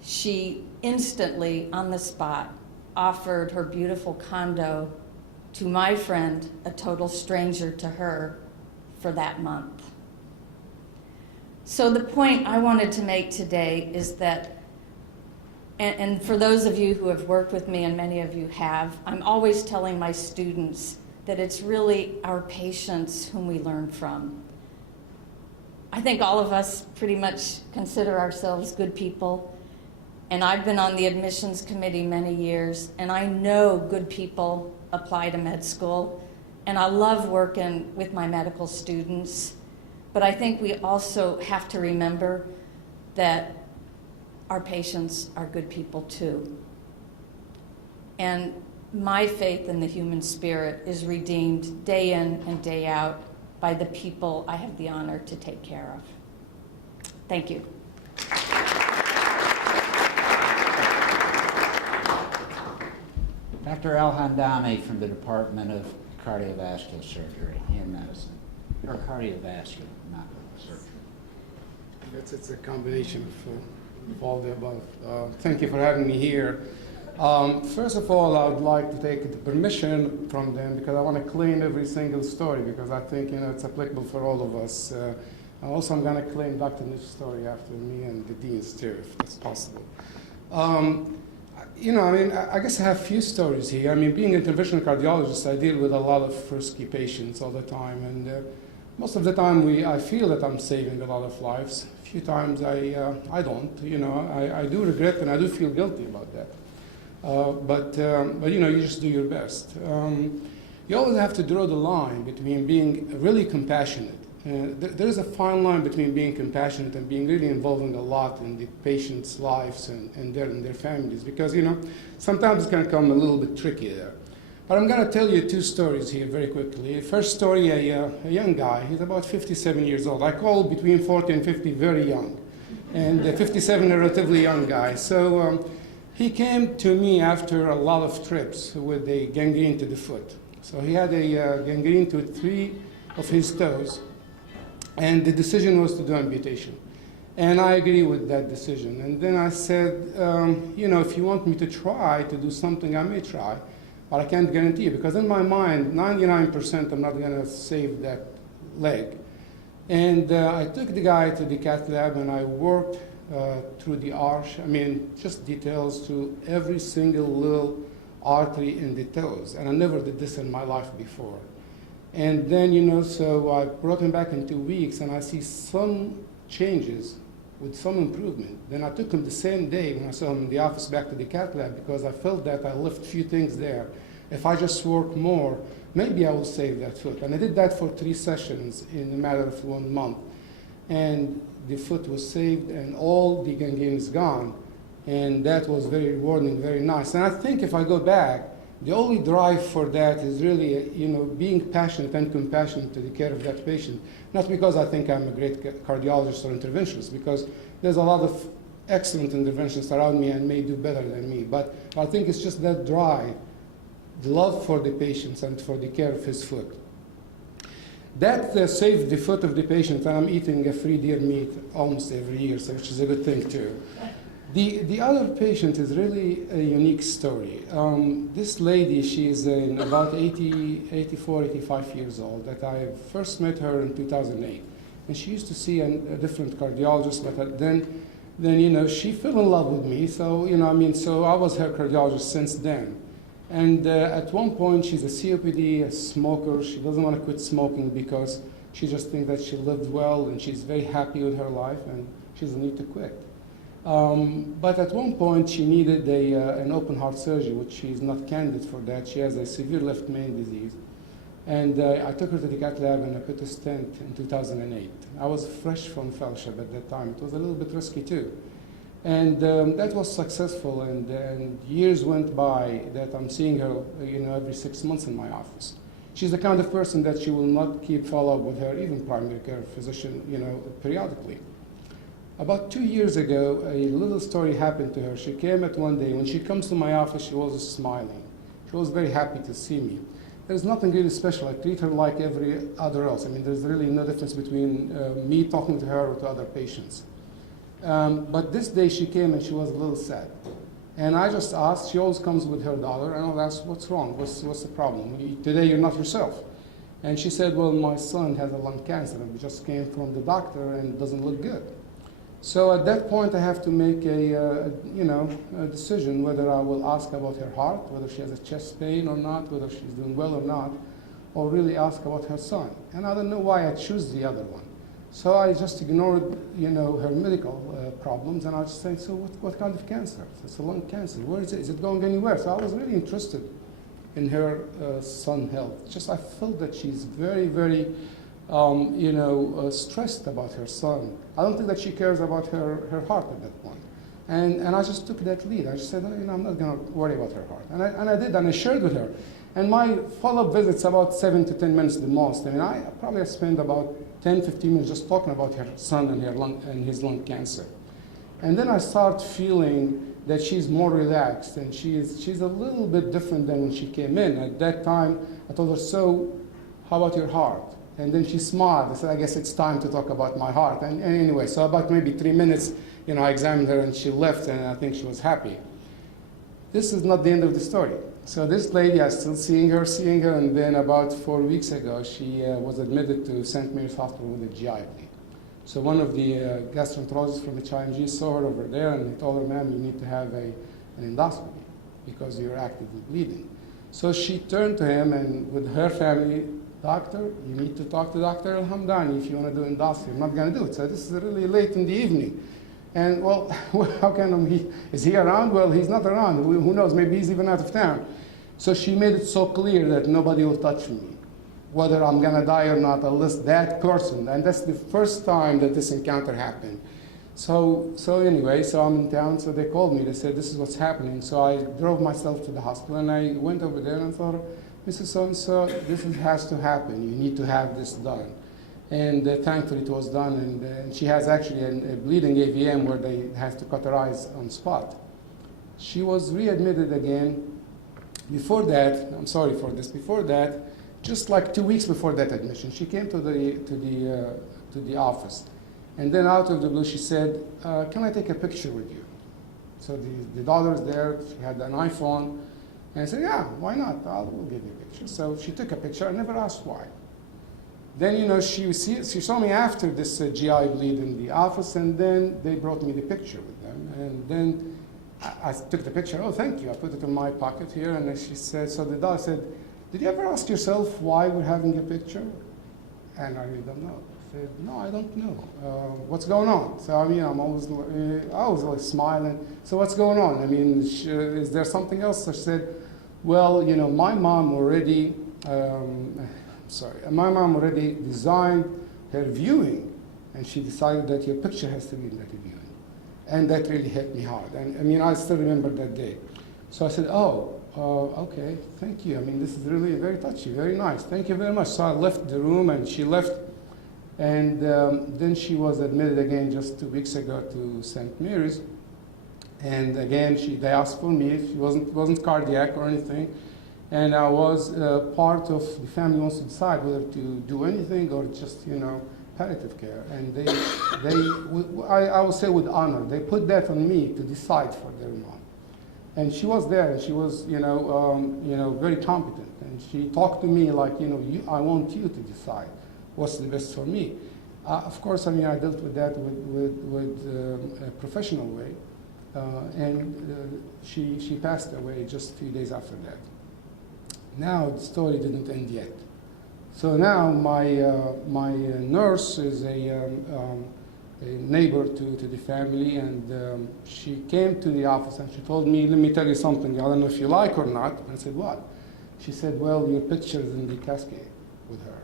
she instantly, on the spot, offered her beautiful condo to my friend, a total stranger to her, for that month. So the point I wanted to make today is that, and for those of you who have worked with me, and many of you have, I'm always telling my students that it's really our patients whom we learn from. I think all of us pretty much consider ourselves good people, and I've been on the admissions committee many years, and I know good people apply to med school, and I love working with my medical students, but I think we also have to remember that our patients are good people too. And my faith in the human spirit is redeemed day in and day out by the people I have the honor to take care of. Thank you. Dr. Al-Handami from the Department of Cardiovascular Surgery in medicine, or cardiovascular, not surgery. It's a combination of all the above. Thank you for having me here. First of all, I would like to take the permission from them because I want to claim every single story because I think it's applicable for all of us. Also, I'm going to claim Dr. Nish's story after me and the dean's too, if that's possible. I guess I have a few stories here. Being an interventional cardiologist, I deal with a lot of risky patients all the time, and most of the time I feel that I'm saving a lot of lives. A few times I don't. I do regret and I do feel guilty about that. But you just do your best. You always have to draw the line between being really compassionate. There is a fine line between being compassionate and being really involving a lot in the patients' lives and their families, because sometimes it can come a little bit tricky there. But I'm going to tell you two stories here very quickly. First story, a young guy. He's about 57 years old. I call between 40 and 50 very young, and 57 a relatively young guy. So he came to me after a lot of trips with a gangrene to the foot. So he had a gangrene to 3 of his toes. And the decision was to do amputation. And I agree with that decision. And then I said, if you want me to try to do something, I may try, but I can't guarantee you, because in my mind, 99% I'm not going to save that leg. And I took the guy to the cath lab, and I worked through the arch, just details to every single little artery in the toes. And I never did this in my life before. And then, so I brought him back in 2 weeks, and I see some changes with some improvement. Then I took him the same day when I saw him in the office back to the cath lab, because I felt that I left a few things there. If I just work more, maybe I will save that foot. And I did that for 3 sessions in a matter of 1 month. And the foot was saved, and all the gangrene is gone. And that was very rewarding, very nice. And I think if I go back, the only drive for that is really, being passionate and compassionate to the care of that patient. Not because I think I'm a great cardiologist or interventionist, because there's a lot of excellent interventionists around me and may do better than me. But I think it's just that drive, the love for the patients and for the care of his foot. That saved the foot of the patient, and I'm eating a free deer meat almost every year, so which is a good thing too. The other patient is really a unique story. This lady, she is about 84, 85 years old. That I first met her in 2008. And she used to see a different cardiologist, but then she fell in love with me. So, so I was her cardiologist since then. And at one point, she's a COPD, a smoker. She doesn't want to quit smoking because she just thinks that she lived well and she's very happy with her life and she doesn't need to quit. But at one point, she needed an open heart surgery, which she's not candidate for that. She has a severe left main disease. And I took her to the cath lab and I put a stent in 2008. I was fresh from fellowship at that time. It was a little bit risky too. And that was successful, and years went by that I'm seeing her every 6 months in my office. She's the kind of person that she will not keep follow-up with her, even primary care physician, periodically. About 2 years ago, a little story happened to her. She came at one day. When she comes to my office, she was smiling. She was very happy to see me. There's nothing really special. I treat her like every other else. I mean, there's really no difference between me talking to her or to other patients. But this day she came and she was a little sad. And I just asked, she always comes with her daughter, and I asked, what's wrong? What's the problem? Today you're not yourself. And she said, well, my son has a lung cancer, and we just came from the doctor, and it doesn't look good. So at that point, I have to make a decision whether I will ask about her heart, whether she has a chest pain or not, whether she's doing well or not, or really ask about her son. And I don't know why I choose the other one. So I just ignored, her medical problems, and I just said, so what kind of cancer? It's a lung cancer. Where is it? Is it going anywhere? So I was really interested in her son's health. Just I felt that she's very, very, stressed about her son. I don't think that she cares about her heart at that point. And I just took that lead. I just said, I'm not going to worry about her heart. And I did, and I shared with her. And my follow-up visit's about 7 to 10 minutes the most. I mean, I probably spent about 10, 15 minutes just talking about her son and his lung cancer. And then I start feeling that she's more relaxed, and she's a little bit different than when she came in. At that time, I told her, so how about your heart? And then she smiled. I said, I guess it's time to talk about my heart. And anyway, so about maybe 3 minutes, I examined her, and she left, and I think she was happy. This is not the end of the story. So this lady, I'm still seeing her, and then about 4 weeks ago, she was admitted to St. Mary's Hospital with a GI bleed. So one of the gastroenterologists from HIMG saw her over there, and he told her, ma'am, you need to have an endoscopy because you're actively bleeding. So she turned to him, and with her family, doctor, you need to talk to Dr. El-Hamdani if you want to do endoscopy. I'm not going to do it. So this is really late in the evening. And, well, how can is he around? Well, he's not around. Who knows? Maybe he's even out of town. So she made it so clear that nobody will touch me. Whether I'm going to die or not, I'll list that person. And that's the first time that this encounter happened. So anyway, so I'm in town. So they called me. They said, this is what's happening. So I drove myself to the hospital, and I went over there and thought, Mrs. So-and-so, this has to happen. You need to have this done. And thankfully it was done, and she has actually a bleeding AVM where they have to cauterize on spot. She was readmitted again. Before that, I'm sorry for this, before that, just like 2 weeks before that admission, she came to the office. And then out of the blue, she said, can I take a picture with you? So the daughter's there, she had an iPhone, and I said, yeah, why not? We'll give you a picture. So she took a picture. I never asked why. Then, she saw me after this GI bleed in the office, and then they brought me the picture with them. And then I took the picture. Oh, thank you. I put it in my pocket here, and then she said, so the doctor said, did you ever ask yourself why we're having a picture? And I really don't know. I said, no, I don't know. What's going on? So, I'm always like smiling. So what's going on? Is there something else? I said, well, my mom already, my mom already designed her viewing, and she decided that your picture has to be in that viewing. And that really hit me hard. And I still remember that day. So I said, okay, thank you. This is really very touchy, very nice. Thank you very much. So I left the room, and she left. And then she was admitted again just 2 weeks ago to St. Mary's. And again, they asked for me. She wasn't cardiac or anything. And I was part of the family wants to decide whether to do anything or just, palliative care. And I will say with honor, they put that on me to decide for their mom. And she was there, and she was, very competent. And she talked to me like, I want you to decide what's the best for me. Of course, I dealt with that with a professional way. And she passed away just a few days after that. Now the story didn't end yet. So now my nurse is a neighbor to the family, and she came to the office and she told me, let me tell you something, I don't know if you like or not. And I said, what? She said, well, your picture is in the cascade with her.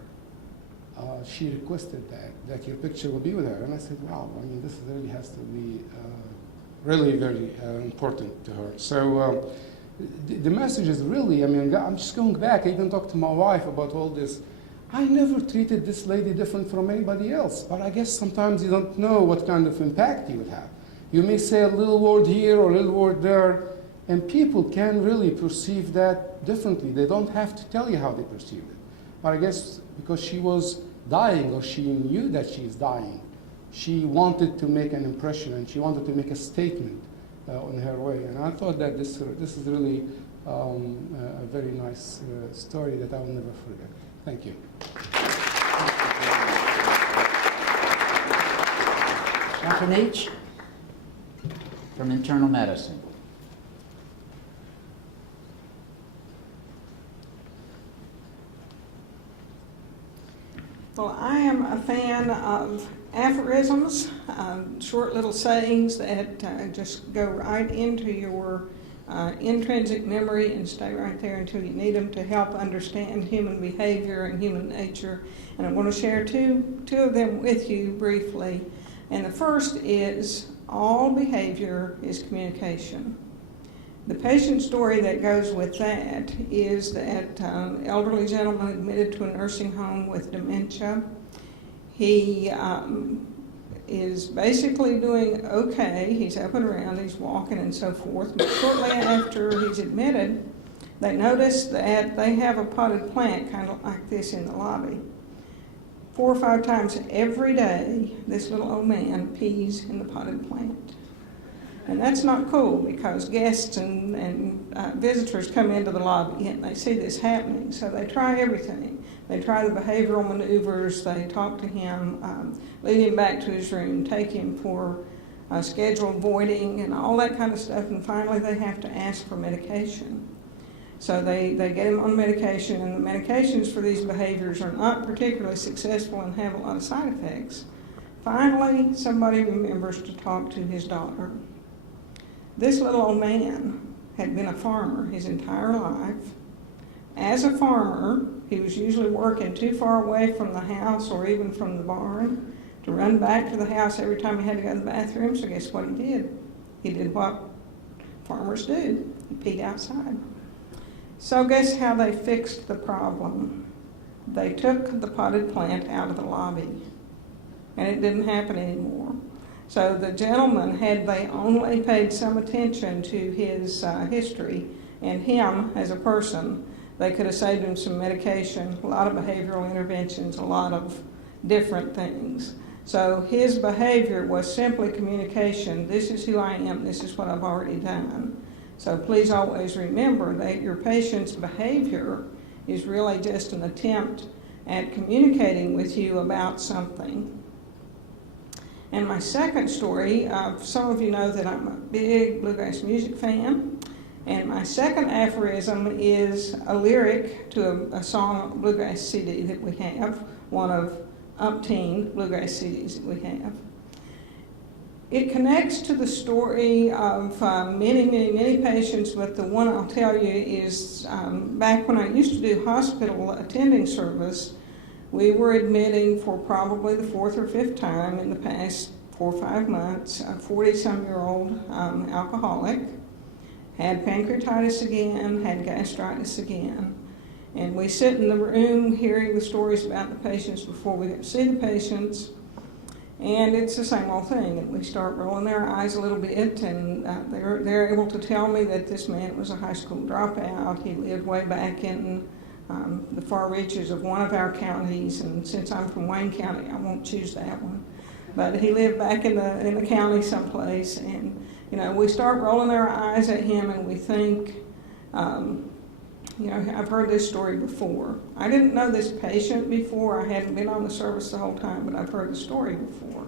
She requested that your picture will be with her. And I said, wow, this really has to be really very important to her. So the message is really, I'm just going back. I even talked to my wife about all this. I never treated this lady different from anybody else, but I guess sometimes you don't know what kind of impact you would have. You may say a little word here or a little word there, And people can really perceive that differently. They don't have to tell you how they perceive it. But I guess because she was dying, or she knew that she is dying, she wanted to make an impression, and she wanted to make a statement in her way. And I thought that this is really a very nice story that I will never forget. Thank you. Dr. Nietzsche from internal medicine. Well, I am a fan of aphorisms, short little sayings that just go right into your intrinsic memory and stay right there until you need them to help understand human behavior and human nature. And I want to share two of them with you briefly. And the first is, all behavior is communication. The patient story that goes with that is that elderly gentleman admitted to a nursing home with dementia. He is basically doing okay. He's up and around, he's walking and so forth. But shortly after he's admitted, they noticed that they have a potted plant kind of like this in the lobby. 4 or 5 times every day, this little old man pees in the potted plant. And that's not cool, because guests and visitors come into the lobby and they see this happening. So they try everything. They try the behavioral maneuvers. They talk to him, lead him back to his room, take him for scheduled voiding and all that kind of stuff. And finally they have to ask for medication. So they get him on medication, and the medications for these behaviors are not particularly successful and have a lot of side effects. Finally, somebody remembers to talk to his daughter. This little old man had been a farmer his entire life. As a farmer, he was usually working too far away from the house or even from the barn to run back to the house every time he had to go to the bathroom. So guess what he did? He did what farmers do. He peed outside. So guess how they fixed the problem? They took the potted plant out of the lobby, and it didn't happen anymore. So the gentleman, had they only paid some attention to his history and him as a person, they could have saved him some medication, a lot of behavioral interventions, a lot of different things. So his behavior was simply communication. This is who I am. This is what I've already done. So please always remember that your patient's behavior is really just an attempt at communicating with you about something. And my second story, some of you know that I'm a big bluegrass music fan, and my second aphorism is a lyric to a song, a bluegrass CD that we have, one of umpteen bluegrass CDs that we have. It connects to the story of many patients, but the one I'll tell you is back when I used to do hospital attending service, we were admitting for probably the 4th or 5th time in the past 4 or 5 months a 40-some-year-old alcoholic, had pancreatitis again, had gastritis again. And we sit in the room hearing the stories about the patients before we see the patients, and it's the same old thing. And we start rolling their eyes a little bit, and they're able to tell me that this man was a high school dropout. He lived way back in the far reaches of one of our counties, and since I'm from Wayne County, I won't choose that one. But he lived back in the county someplace, and we start rolling our eyes at him, and we think, I've heard this story before. I didn't know this patient before. I hadn't been on the service the whole time, but I've heard the story before.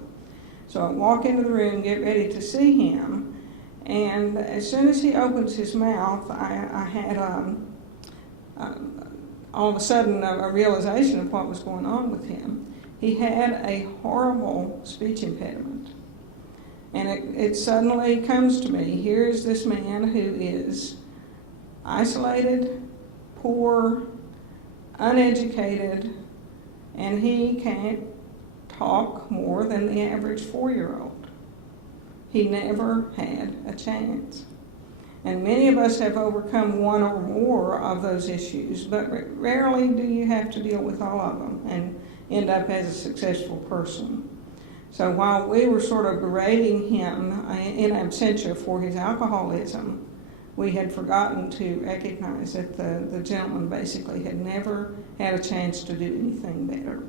So I walk into the room, get ready to see him, and as soon as he opens his mouth, I had all of a sudden a realization of what was going on with him. He had a horrible speech impediment. And it suddenly comes to me, here's this man who is isolated, poor, uneducated, and he can't talk more than the average 4-year-old. He never had a chance. And many of us have overcome one or more of those issues, but rarely do you have to deal with all of them and end up as a successful person. So while we were sort of berating him in absentia for his alcoholism, we had forgotten to recognize that the gentleman basically had never had a chance to do anything better.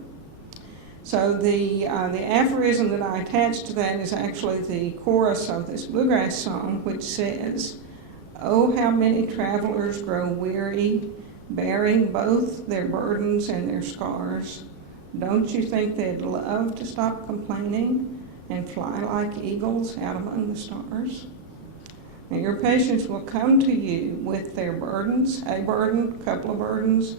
So the aphorism that I attached to that is actually the chorus of this bluegrass song, which says, "Oh, how many travelers grow weary, bearing both their burdens and their scars. Don't you think they'd love to stop complaining and fly like eagles out among the stars?" Now your patients will come to you with their burdens, a burden, a couple of burdens.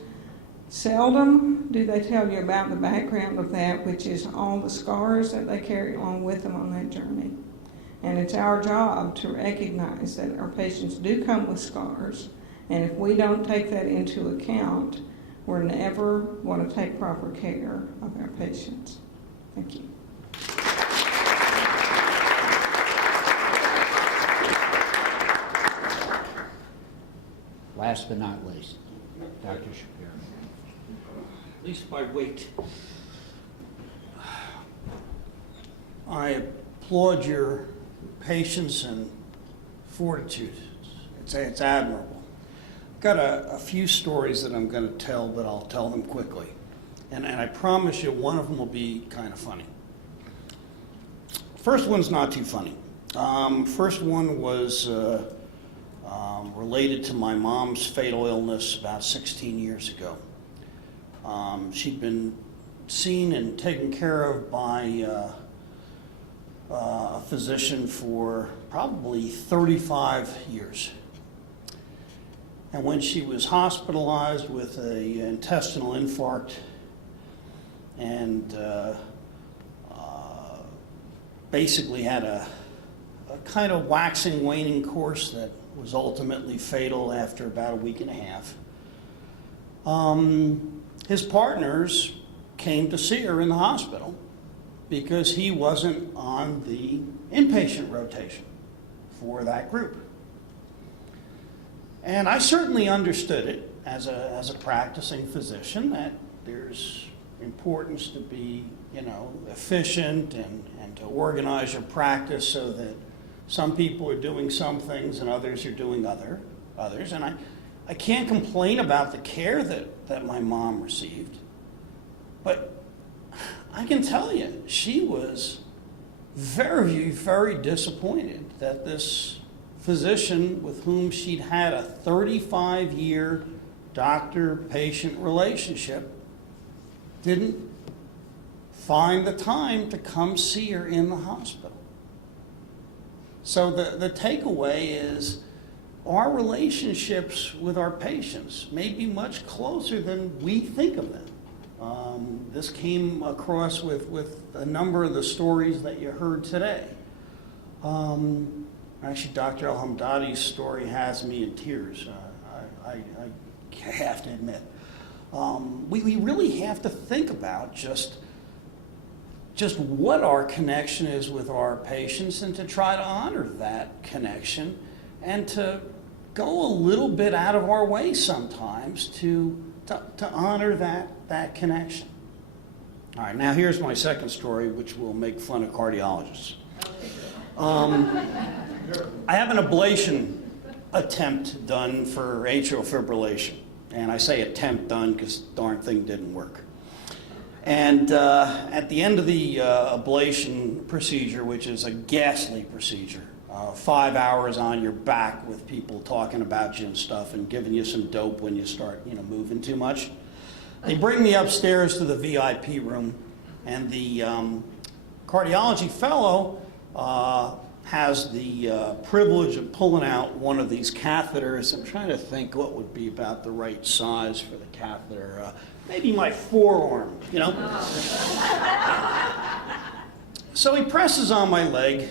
Seldom do they tell you about the background of that, which is all the scars that they carry along with them on that journey. And it's our job to recognize that our patients do come with scars, and if we don't take that into account, we're never going to take proper care of our patients. Thank you. Last but not least, Dr. Shapiro. At least by weight. I applaud your patience and fortitude. It's admirable. I've got a few stories that I'm going to tell, but I'll tell them quickly. And I promise you one of them will be kind of funny. First one's not too funny. First one was related to my mom's fatal illness about 16 years ago. She'd been seen and taken care of by a physician for probably 35 years. And when she was hospitalized with an intestinal infarct and basically had a kind of waxing, waning course that was ultimately fatal after about a week and a half, his partners came to see her in the hospital because he wasn't on the inpatient rotation for that group. And I certainly understood it as a practicing physician that there's importance to be, efficient and to organize your practice so that some people are doing some things and others are doing others. And I can't complain about the care that my mom received, but I can tell you, she was very, very disappointed that this physician with whom she'd had a 35-year doctor-patient relationship didn't find the time to come see her in the hospital. So the takeaway is our relationships with our patients may be much closer than we think of them. This came across with a number of the stories that you heard today. Actually, Dr. El-Hamdadi's story has me in tears, I have to admit. We really have to think about just what our connection is with our patients and to try to honor that connection and to go a little bit out of our way sometimes to honor that connection. All right, now here's my second story, which will make fun of cardiologists. I have an ablation attempt done for atrial fibrillation. And I say attempt done because darn thing didn't work. And at the end of the ablation procedure, which is a ghastly procedure, 5 hours on your back with people talking about you and stuff and giving you some dope when you start, moving too much. They bring me upstairs to the VIP room, and the cardiology fellow has the privilege of pulling out one of these catheters. I'm trying to think what would be about the right size for the catheter. Maybe my forearm, So he presses on my leg,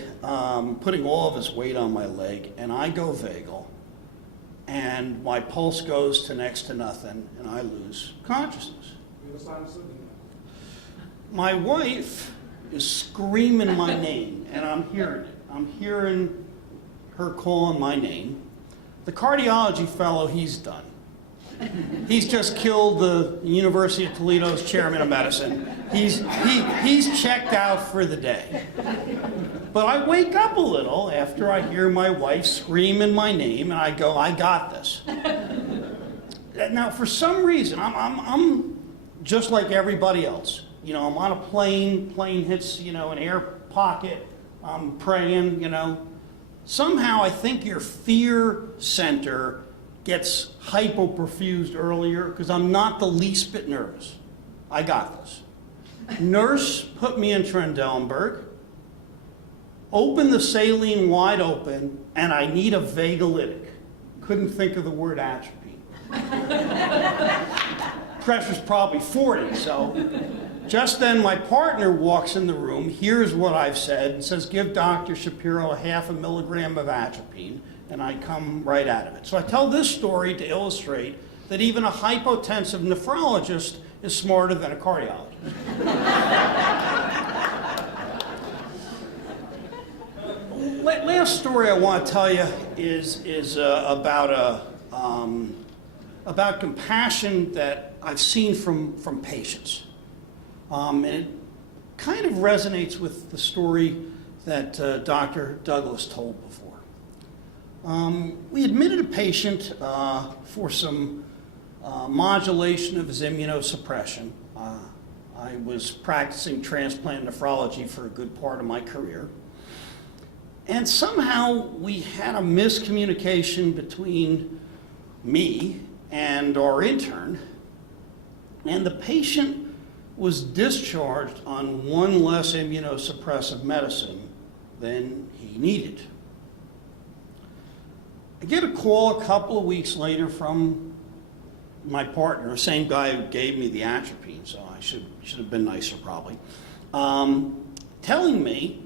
putting all of his weight on my leg, and I go vagal, and my pulse goes to next to nothing, and I lose consciousness. My wife is screaming my name, and I'm hearing it. I'm hearing her calling my name. The cardiology fellow, he's done. He's just killed the University of Toledo's chairman of medicine. He's checked out for the day. But I wake up a little after I hear my wife screaming my name, and I go, I got this. Now, for some reason, I'm just like everybody else. You know, I'm on a plane hits, you know, an air pocket, I'm praying, you know. Somehow I think your fear center gets hypoperfused earlier because I'm not the least bit nervous. I got this. Nurse put me in Trendelenburg, opened the saline wide open, and I need a vagolytic. Couldn't think of the word atropine. Pressure's probably 40, so. Just then my partner walks in the room, hears what I've said, and says, give Dr. Shapiro a 0.5 milligram of atropine, and I come right out of it. So I tell this story to illustrate that even a hypotensive nephrologist is smarter than a cardiologist. Last story I want to tell you is about compassion that I've seen from patients. And it kind of resonates with the story that Dr. Douglas told before. We admitted a patient for some modulation of his immunosuppression. I was practicing transplant nephrology for a good part of my career. And somehow we had a miscommunication between me and our intern, and the patient was discharged on one less immunosuppressive medicine than he needed. I get a call a couple of weeks later from my partner, the same guy who gave me the atropine, so I should have been nicer probably, telling me,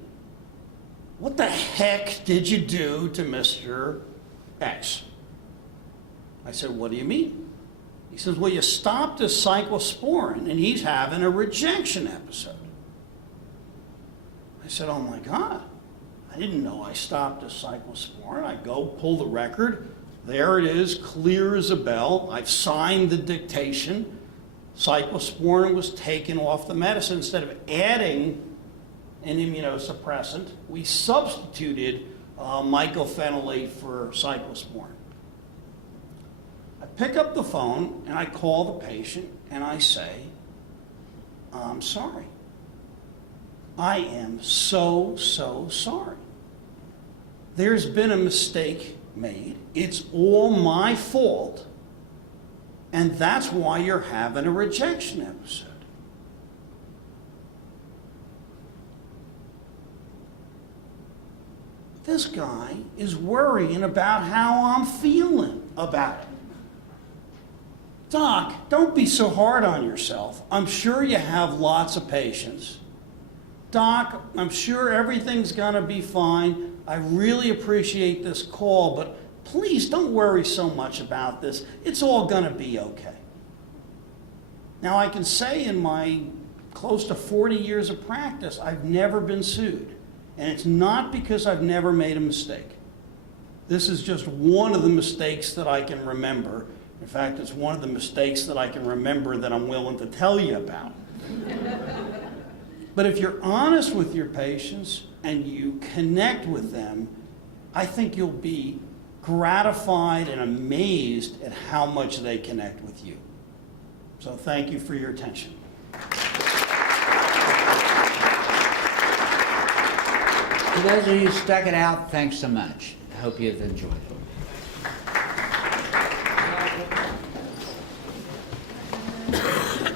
what the heck did you do to Mr. X? I said, what do you mean? He says, well, you stopped his cyclosporin and he's having a rejection episode. I said, oh my God, I didn't know I stopped his cyclosporin. I go pull the record. There it is, clear as a bell. I've signed the dictation. Cyclosporin was taken off the medicine. Instead of adding an immunosuppressant, we substituted mycophenolate for cyclosporin. I pick up the phone and I call the patient and I say, I'm sorry. I am so sorry. There's been a mistake made. It's all my fault. And that's why you're having a rejection episode. This guy is worrying about how I'm feeling about it. Doc, don't be so hard on yourself. I'm sure you have lots of patients. Doc, I'm sure everything's gonna be fine. I really appreciate this call, but please don't worry so much about this. It's all gonna be okay. Now I can say in my close to 40 years of practice, I've never been sued. And it's not because I've never made a mistake. This is just one of the mistakes that I can remember. In fact, it's one of the mistakes that I can remember that I'm willing to tell you about. But if you're honest with your patients and you connect with them, I think you'll be gratified and amazed at how much they connect with you. So thank you for your attention. For those of you who stuck it out, thanks so much. I hope you've enjoyed it.